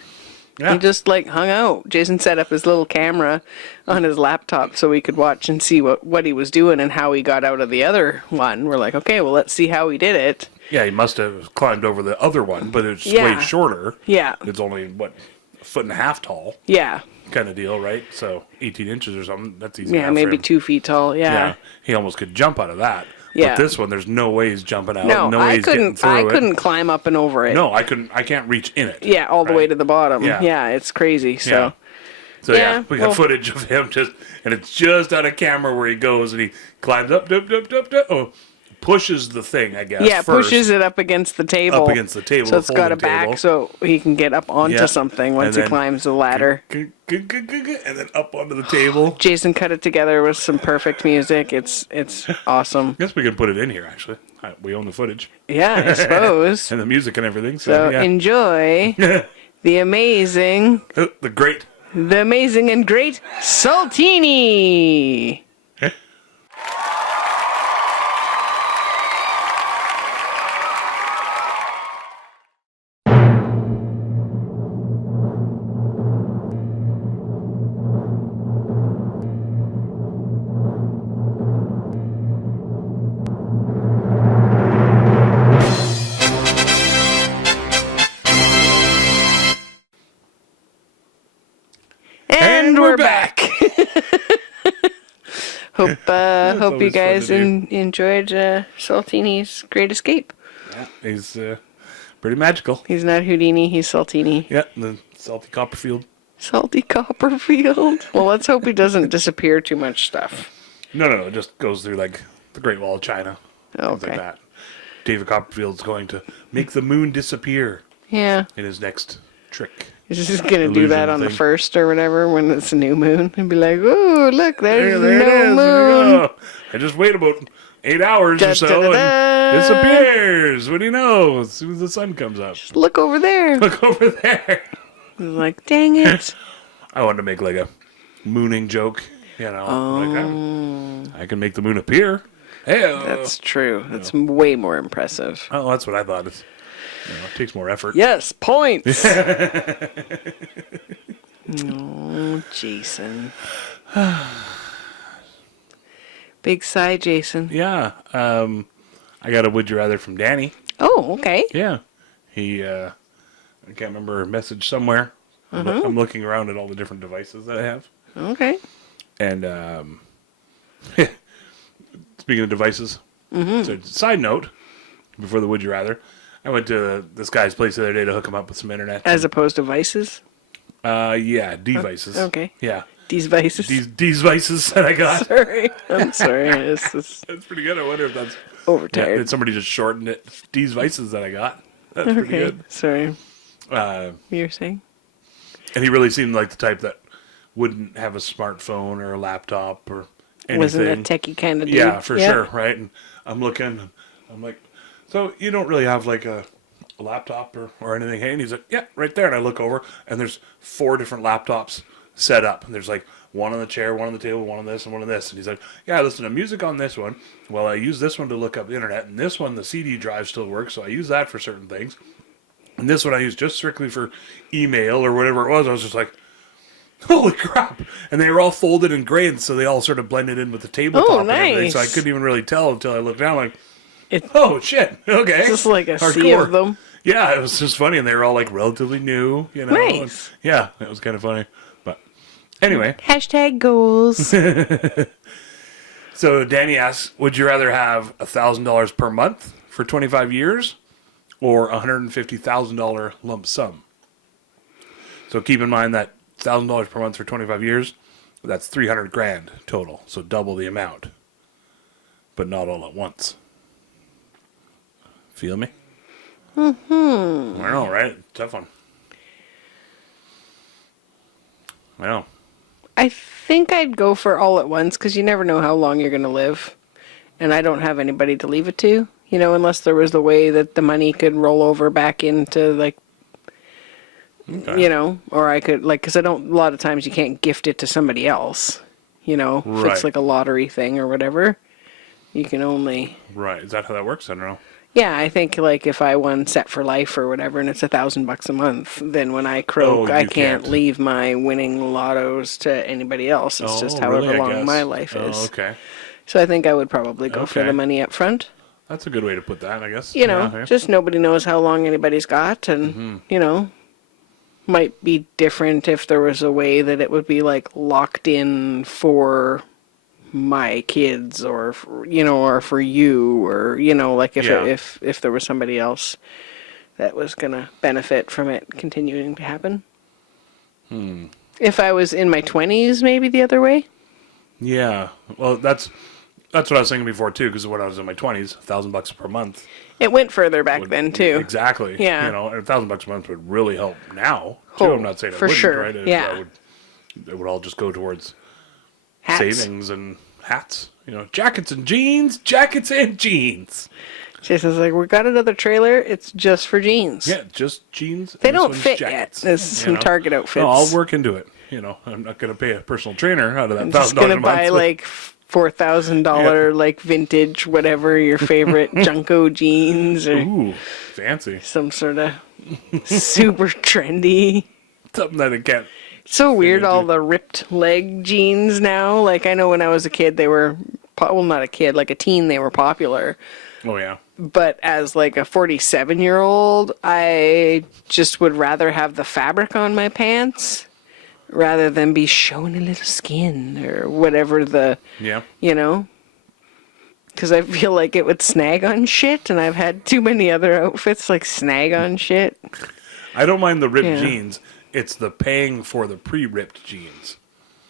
Yeah. He just like hung out. Jason set up his little camera on his laptop so we could watch and see what he was doing and how he got out of the other one. We're like, okay, well, let's see how he did it. Yeah, he must have climbed over the other one, but it's way shorter. Yeah. It's only, a foot and a half tall. Yeah. Kind of deal, right? So 18 inches or something, that's easy. Yeah, maybe 2 feet tall, Yeah, he almost could jump out of that. Yeah. But this one, there's no way he's jumping out. No, no way he's getting through I couldn't climb up and over it. No, I couldn't. I can't reach in it. Yeah, all the way to the bottom. Yeah. Yeah, it's crazy. So, we got footage of him and it's just on a camera where he goes and he climbs up, pushes the thing, I guess. Yeah, first, pushes it up against the table. Up against the table. So it's got a back so he can get up onto something once he climbs the ladder. And then up onto the table. Jason cut it together with some perfect music. It's awesome. I guess we can put it in here, actually. We own the footage. Yeah, I suppose. And the music and everything. So enjoy the amazing... The amazing and great Saltini! And we're back. Hope you guys enjoyed Saltini's Great Escape. Yeah, he's pretty magical. He's not Houdini, he's Saltini. Yeah, the Salty Copperfield. Salty Copperfield. Well, let's hope he doesn't disappear too much stuff. No, it just goes through like the Great Wall of China. Things like that. David Copperfield's going to make the moon disappear. Yeah. In his next trick. He's just going to do that on the 1st or whatever when it's a new moon and be like, "Ooh, look, there's no moon." I just wait about 8 hours or so and disappears. What do you know? As soon as the sun comes up. Just look over there. Look over there. I'm like, dang it. I wanted to make like a mooning joke. You know, like I can make the moon appear. Hey, that's true. That's way more impressive. Oh, that's what I thought. It takes more effort. Yes, points. Oh, Jason. Big sigh, Jason. Yeah. I got a would you rather from Danny. Oh, okay. Yeah. He, I can't remember, a message somewhere. I'm looking around at all the different devices that I have. Okay. And speaking of devices, so side note, before the would you rather, I went to this guy's place the other day to hook him up with some internet. As opposed to vices? Yeah, devices. Okay. Yeah. These vices? These vices that I got. Sorry. I'm sorry. That's pretty good. I wonder if that's... overtired. Yeah, did somebody just shorten it? These vices that I got. That's pretty good. Sorry. You were saying? And he really seemed like the type that wouldn't have a smartphone or a laptop or anything. Wasn't a techie kind of dude. Yeah, for sure, right? And I'm looking, I'm like, so you don't really have like a laptop or anything? Hey, and he's like, yeah, right there. And I look over, and there's 4 different laptops set up. And there's like one on the chair, one on the table, one on this, and one on this. And he's like, yeah, I listen to music on this one. Well, I use this one to look up the internet. And this one, the CD drive still works, so I use that for certain things. And this one I use just strictly for email or whatever it was. I was just like, holy crap. And they were all folded and gray, so they all sort of blended in with the tabletop and everything. So I couldn't even really tell until I looked down like, oh, shit. Okay. Just like a sea of them. Yeah, it was just funny. And they were all like relatively new, you know. Nice. And, yeah, it was kind of funny. But anyway. Hashtag goals. So Danny asks, would you rather have $1,000 per month for 25 years or $150,000 lump sum? So keep in mind that $1,000 per month for 25 years, that's $300,000 total. So double the amount, but not all at once. Feel me? Mm-hmm. I know, right? Tough one. I know. I think I'd go for all at once because you never know how long you're going to live. And I don't have anybody to leave it to, you know, unless there was the way that the money could roll over back into, like, okay. You know, or I could, like, because a lot of times you can't gift it to somebody else, you know, if it's like a lottery thing or whatever. You can only. Right. Is that how that works? I don't know. Yeah, I think like if I won Set for Life or whatever, and it's $1,000 a month, then when I croak, I can't leave my winning lottos to anybody else. It's just however long my life is. Oh, okay. So I think I would probably go for the money up front. That's a good way to put that, I guess. You know, just nobody knows how long anybody's got, and you know, might be different if there was a way that it would be like locked in for my kids or for, you know, or for you, or you know, like if there was somebody else that was gonna benefit from it continuing to happen. If I was in my 20s, maybe the other way. Yeah, well, that's what I was thinking before too, because when I was in my 20s, $1,000 per month. It went further back then too. Exactly. Yeah. You know, $1,000 a month would really help now. Too. I'm not saying it wouldn't, right? It would all just go towards hats. Savings and hats. You know, jackets and jeans. Jason's like, we got another trailer. It's just for jeans. Yeah, just jeans. They don't fit jackets, yet. There's some Target outfits. No, I'll work into it. You know, I'm not going to pay a personal trainer out of that $1,000 a month. I'm just going to buy like $4,000 like vintage, whatever your favorite Junko jeans, or ooh, fancy, some sort of super trendy something that it can't. So weird, all the ripped leg jeans now. Like I know when I was a kid, they were well, not a kid, like a teen, they were popular. Oh yeah. But as like a 47-year-old, I just would rather have the fabric on my pants rather than be showing a little skin or whatever the, you know, because I feel like it would snag on shit, and I've had too many other outfits like snag on shit. I don't mind the ripped jeans. It's the paying for the pre-ripped jeans.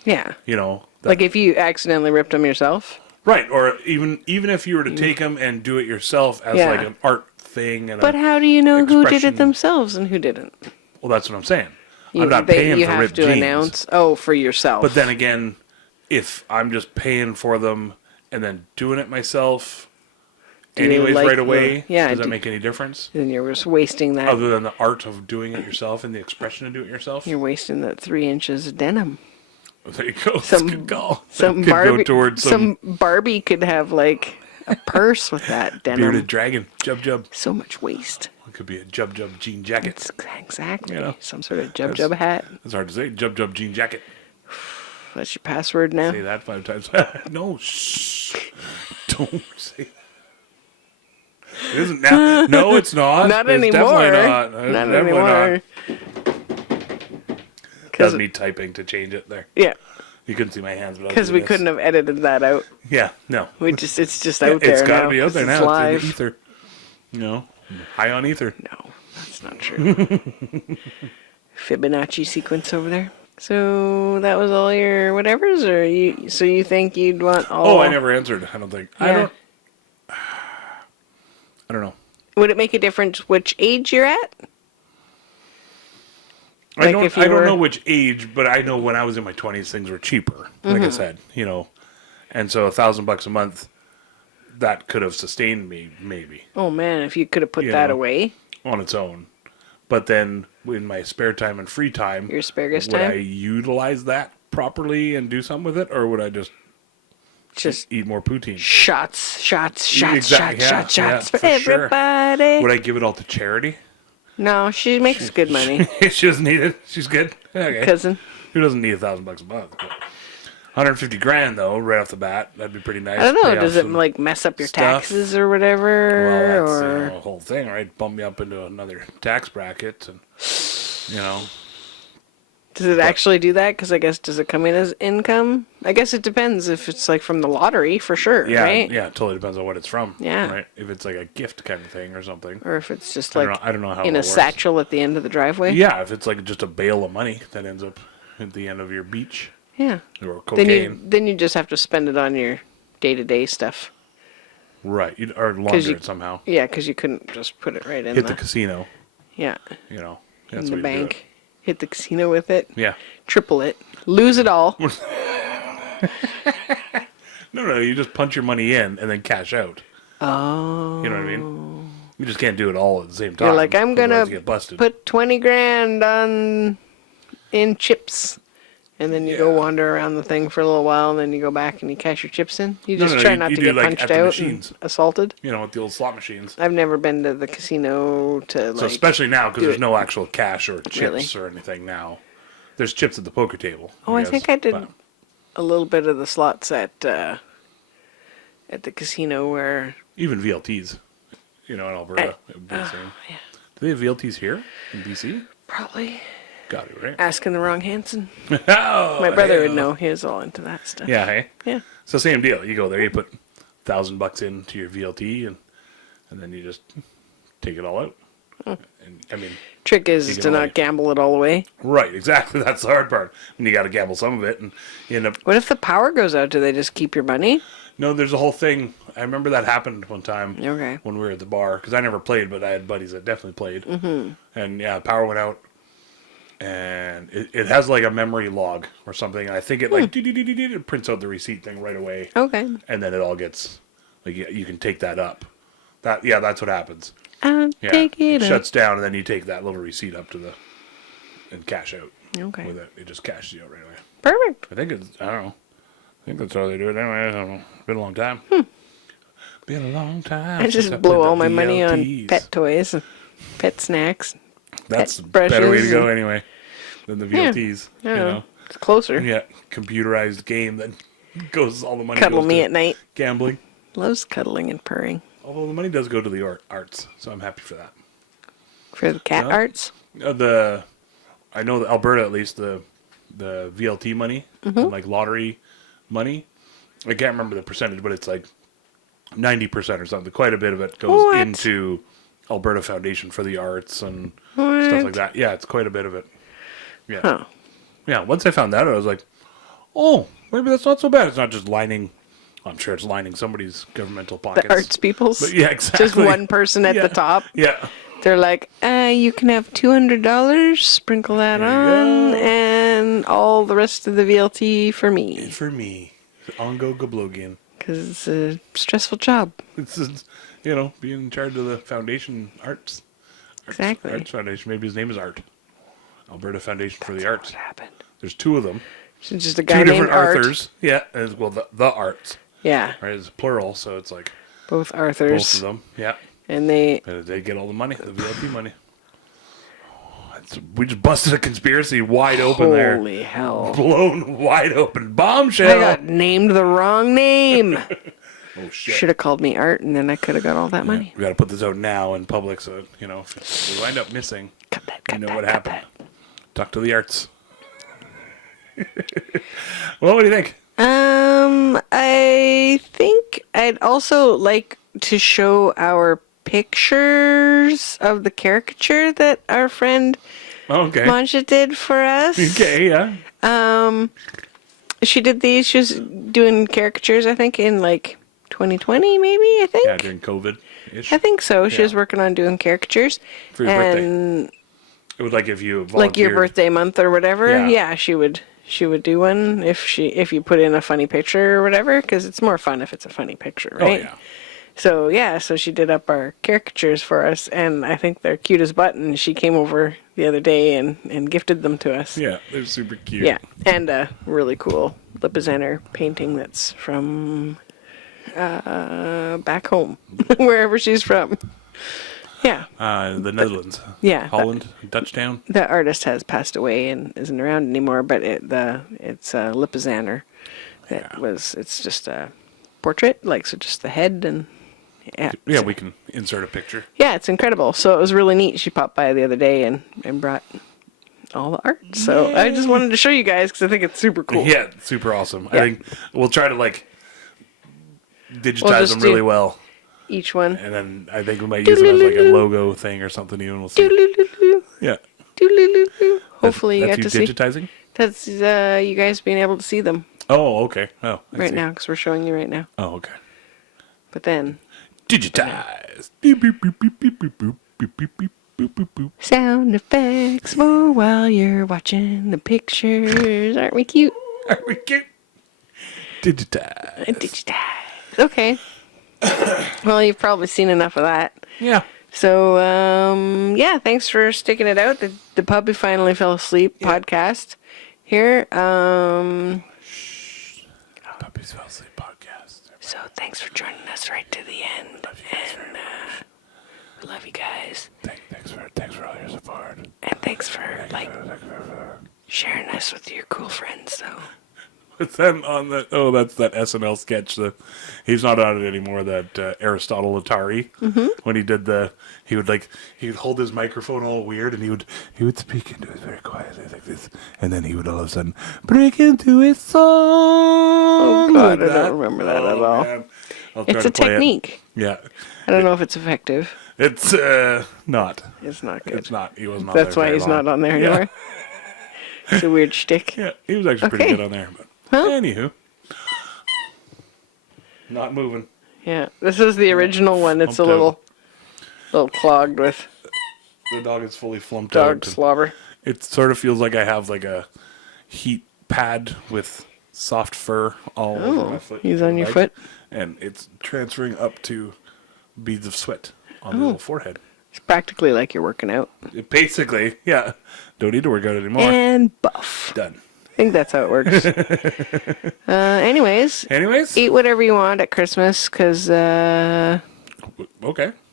Yeah. You know. Like if you accidentally ripped them yourself. Right, or even if you were to take them and do it yourself as like an art thing. And but how do you know who did it themselves and who didn't? Well, that's what I'm saying. I'm not paying for ripped jeans. You have to announce, for yourself. But then again, if I'm just paying for them and then doing it myself anyways right away, does that make any difference? Then you're just wasting that. Other than the art of doing it yourself and the expression of doing it yourself? You're wasting that 3 inches of denim. There you go. That's a good call. Some Barbie could have like a purse with that denim. Bearded dragon. Jub. So much waste. It could be a Jub jean jacket. Exactly. You know, some sort of Jub hat. It's hard to say. Jub jean jacket. That's your password now? Say that 5 times. No, shh. Don't say that. It isn't now. No, it's not. Not anymore. Definitely not. Not anymore. That's me typing to change it there. Yeah. You couldn't see my hands. Because we couldn't have edited that out. Yeah, no. It's just out there now. It's got to be out there now. Live. It's in the ether. You know, high on ether. No, that's not true. Fibonacci sequence over there. So that was all your whatevers, or you? So you think you'd want all? Oh, I never answered. I don't think. Yeah. I don't know. Would it make a difference which age you're at? I don't know which age, but I know when I was in my 20s, things were cheaper. Like I said, you know, and so $1,000 a month that could have sustained me, maybe. Oh man, if you could have put You that know. away. On its own. But then in my spare time and free time, Your asparagus would time? I utilize that properly and do something with it, or would I just eat more poutine? Shots Exactly, yeah, for for sure. everybody. Would I give it all to charity? No, she makes good money, She doesn't need it. She's good. Okay. cousin. Who doesn't need $1,000 a month? But 150 grand though, right off the bat. That'd be pretty nice. I don't know. Pay off Does it some like mess up your stuff. taxes or whatever? Well, that's or the whole thing, right? Bump me up into another tax bracket, and does it actually do that? Because I guess does it come in as income? I guess it depends. If it's like from the lottery, for sure, yeah, right? yeah, it totally depends on what it's from. Yeah. Right. If it's like a gift kind of thing or something. Or if it's just I like don't know, I don't know how in it a works. satchel at the end of the driveway. Yeah, if it's like just a bale of money that ends up at the end of your beach Yeah. or cocaine. Then you just have to spend it on your day-to-day stuff. Right. Or launder you- it somehow. Yeah, because you couldn't just put it right in Hit the casino. yeah That's in what the you do bank. Hit the casino with it. it. Yeah. Triple it. Lose it all. No, you just punch your money in and then cash out. Oh. You know what I mean? You just can't do it all at the same time. You're like, I'm gonna otherwise you get busted. put 20 grand in chips. And then you go Yeah. wander around the thing for a little while, and then you go back and you cash your chips in. You just no, try you- not you to do get like punched at the out machines. and assaulted. With the old slot machines. I've never been to the casino to like. So especially now, because do there's it. no actual cash or chips Really? or anything now. There's chips at the poker table. Oh, I guess, think I did but a little bit of the slots at the casino where. even VLTs, in Alberta. It would be the same. Yeah, Do they have VLTs here in BC? probably Got it, right? asking the wrong Hanson. Oh, My brother would yeah. know. He was all into that stuff. Yeah, hey? Yeah. So same deal. You go there, you put $1,000 into your VLT, and then you just take it all out. And I mean, Trick is can to only- not gamble it all away. right, exactly. That's the hard part. And you got to gamble some of it, and you end up. What if the power goes out? Do they just keep your money? No, there's a whole thing. I remember that happened one time. Okay. When we were at the bar, because I never played, but I had buddies that definitely played. Mm-hmm. And yeah, power went out, and it has like a memory log or something. And I think it like it prints out the receipt thing right away, Okay. and then it all gets like you can take that up. That's what happens. I'll Yeah, take it up. shuts down, and then you take that little receipt up to and cash out. Okay. With it, it just cashes you out right away. Perfect. I think I don't know. I think that's how they do it anyway. I don't know. It's been a long time. Been a long time. I since just blow played all the my money on VLTs. pet toys and pet snacks. That's a pet better way to brushes go and- anyway than the Yeah. VLTs. I don't know. It's closer. Yeah, computerized game that goes all the money. Cuddle goes me to at night. Gambling. Loves cuddling and purring. Although the money does go to the arts, so I'm happy for that. For the cat Yeah. arts? I know that Alberta at least the VLT money Mm-hmm. and like lottery money. I can't remember the percentage, but it's like 90% or something. Quite a bit of it goes What? into Alberta Foundation for the Arts and What? stuff like that. Yeah, it's quite a bit of it. Yeah. Huh. Yeah, once I found that out, I was like, oh, maybe that's not so bad. It's not just lining, I'm sure it's lining somebody's governmental pockets. The arts peoples? But yeah, exactly. Just one person at Yeah. the top. Yeah. They're like, you can have $200, sprinkle that There you on, go. and all the rest of the VLT for me. For me, Ongo Gablogian. Because it's a stressful job. It's being in charge of the foundation arts. Exactly. Arts Foundation. Maybe his name is Art. Alberta Foundation for the Arts. What happened? There's two of them. So just a Two guy named different Art. Arthurs. Yeah, as well the Arts. Yeah, Right, it's plural, so it's like both both Arthurs. of them. Yeah, And they, and they get all the money, the VIP money. We just busted a conspiracy wide open there. holy hell. Blown wide open. I Bombshell. got named the wrong name. Oh shit. Should have called me Art, and then I could have got all that money. We got to put this out now in public, so if we wind up missing, Cut that, you cut know that, what cut happened. that. Talk to the arts. Well, what do you think? I think I'd also like to show our pictures of the caricature that our friend Oh, okay. Manja did for us. Okay, yeah. She did these. She was doing caricatures, I think, in like 2020, maybe, I think. Yeah, during COVID-ish. I think so. She Yeah. was working on doing caricatures. For your birthday. and It was like if you volunteered. like your birthday month or whatever. Yeah. Yeah, she would do one if you put in a funny picture or whatever, because it's more fun if it's a funny picture, Oh, right? yeah. So yeah, so she did up our caricatures for us, and I think they're cute as button. She came over the other day and gifted them to us. Yeah, they're super cute. Yeah, and a really cool Lipizzaner painting that's from back home, wherever she's from. Yeah. The Netherlands. Yeah. Holland, Dutchtown. The artist has passed away and isn't around anymore, but it's Lipizzaner. It's just a portrait, like, so just the head and yeah. Yeah, we can insert a picture. Yeah, it's incredible. So it was really neat. She popped by the other day and brought all the art. So I just wanted to show you guys because I think it's super cool. Yeah, super awesome. Yeah. I think we'll try to like digitize them really well. Each one. And then I think we might use them as like a logo thing or something even. We'll see. Yeah. Hopefully you That's get to see. digitizing? That's you guys being able to see them Oh, okay. Oh, I right see. now because we're showing you right now. Oh, okay. But then Digitize. Beep, beep, beep, beep, beep, beep, boop, beep, beep, beep, boop, boop, boop. sound effects for while you're watching the pictures. Aren't we cute? Are we cute? Digitize. Digitize. Okay. Well, you've probably seen enough of that. Yeah. So, yeah, thanks for sticking it out. The puppy finally fell asleep podcast here. Puppies Fell Asleep podcast. So thanks for joining us right to the end. And love you guys. Thanks for all your support. And thanks for sharing us with your cool friends, though. What's that on the? Oh, that's that SNL sketch. He's not on it anymore. That Aristotle Atari. Mm-hmm. When he did he would hold his microphone all weird, and he would speak into it very quietly like this, and then he would all of a sudden break into his song. Oh God, like I don't remember that at all. Man. I'll try It's to a play technique. It. Yeah, I don't know if it's effective. it's not. It's not good. It's not. He was not. That's there why very he's long. not on there Yeah. anymore. It's a weird shtick. Yeah, he was actually pretty Okay. good on there. But Well. anywho, not moving. Yeah, this is the original one. It's a Flumped little clogged with The dog is fully flumped dog out. slobber. It sort of feels like I have like a heat pad with soft fur all over my foot. he's on your leg, foot? and it's transferring up to beads of sweat on the little forehead. It's practically like you're working out. Basically, yeah. Don't need to work out anymore. And buff. Done. I think that's how it works. Anyways, Anyways, eat whatever you want at Christmas because okay,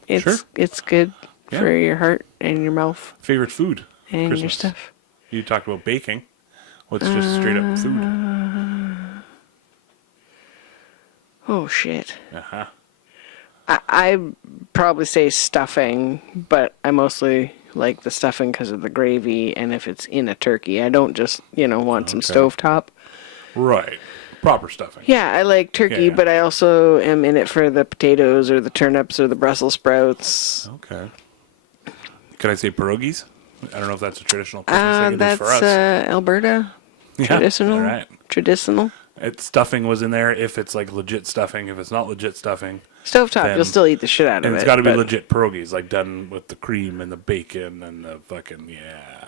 it's sure. it's good Yeah. for your heart and your mouth Favorite food? and Christmas. your stuff. You talked about baking. What's just straight up food? Oh shit! Uh-huh. I probably say stuffing, but I mostly like the stuffing because of the gravy and if it's in a turkey. I don't just want some stovetop. Right. Proper stuffing. Yeah, I like turkey, Yeah. but I also am in it for the potatoes or the turnips or the Brussels sprouts. Okay. Could I say pierogies? I don't know if that's a traditional Christmas thing. It is That's for us. Alberta. Yeah, Traditional. all right. Traditional. Stuffing was in there if it's like legit stuffing. If it's not legit stuffing, Stovetop, Then- you'll still eat the shit out of and it. it's got to be but- legit pierogies, like done with the cream and the bacon and the fucking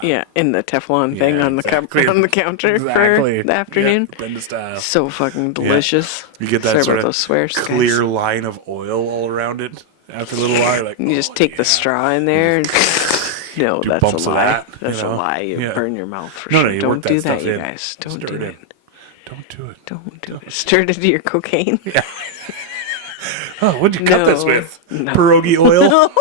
Yeah, in the Teflon thing Yeah, on exactly. on the counter Exactly. for the afternoon. Yeah, Brenda style. So fucking delicious. You get that Sorry sort about of those swears, guys. clear line of oil all around it. After a little while, you're like You just oh, take yeah. the straw in there and no, Do that's a bumps of lie. that, That's you a know? lie. You Yeah. burn your mouth for No, sure. no, you Don't work that do stuff that, you in. guys. Don't Stir do it it. in. Don't do it. Don't do it. Stir it into your cocaine. Yeah. Oh, what'd you cut this No. with? No. Pierogi oil?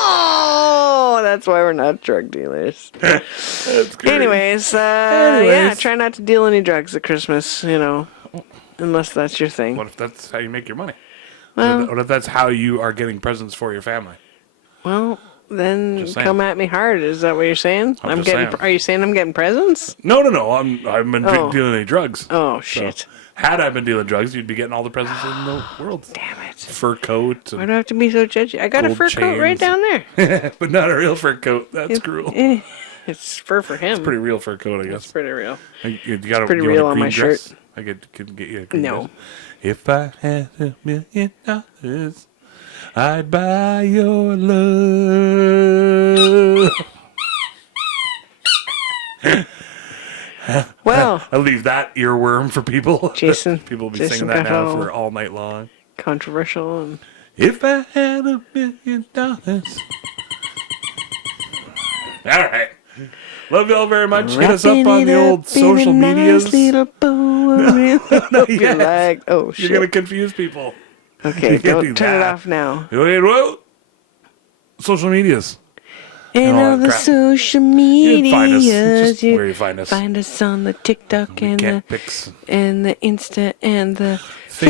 Oh, that's why we're not drug dealers. That's great. Anyways, yeah, try not to deal any drugs at Christmas, unless that's your thing. What if that's how you make your money? Well- What if that's how you are getting presents for your family? Well, then Just saying. come at me hard. Is that what you're saying? I'm just getting. saying. Are you saying I'm getting presents? No. I haven't been Oh. dealing any drugs. Oh So, shit! had I been dealing drugs, you'd be getting all the presents in the world. Damn it! Fur coat, Why do I have to be so judgy? I got a Gold fur coat right chains. down there. but not a real fur coat. That's cruel. It's fur for him. Pretty real fur coat, I guess. It's pretty real. You got pretty you real want a on my green dress? shirt. I could get you a green No. dress. If I had $1 million, I'd buy your love. Well, I leave that earworm for people. Jason. People will be Jason singing that got now all for all night long. controversial and If I had $1 million. All right. Love y'all very much. Hit us up on the old social medias. Nice little bow. I really hope you Yes. like. Oh shit! You're gonna confuse people. Okay, You can't don't do turn it that. off now. Okay, well, social medias. And all all that the crap. social You can find us. medias. Just where you find us. Find us on the TikTok We and can't the fix Insta and the Facebook.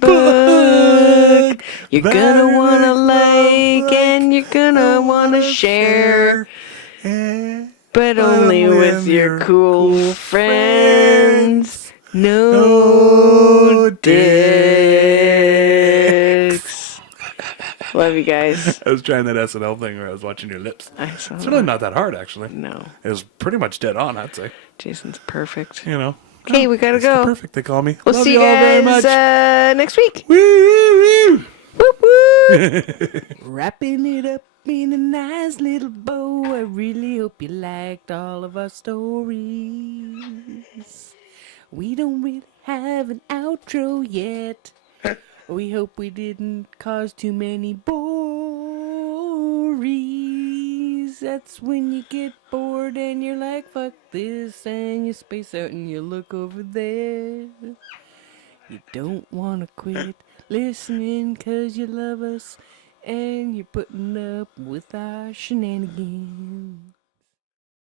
Facebook. You're gonna Very wanna much like and you're gonna wanna share, but only with your cool friends. No dicks. Love you guys. I was trying that SNL thing where I was watching your lips. I saw It's really that. not that hard, actually. No, It was pretty much dead on, I'd say. Jason's perfect. You know. Okay, we gotta Mr. go. Perfect, they call me. We'll Love see you all very guys much. next week. Woo, woo, woo. Whoop, whoop. Wrapping it up in a nice little bow. I really hope you liked all of our stories. We don't really have an outro yet. We hope we didn't cause too many bories. That's when you get bored and you're like, fuck this, and you space out and you look over there. You don't want to quit listening 'cause you love us and you're putting up with our shenanigans.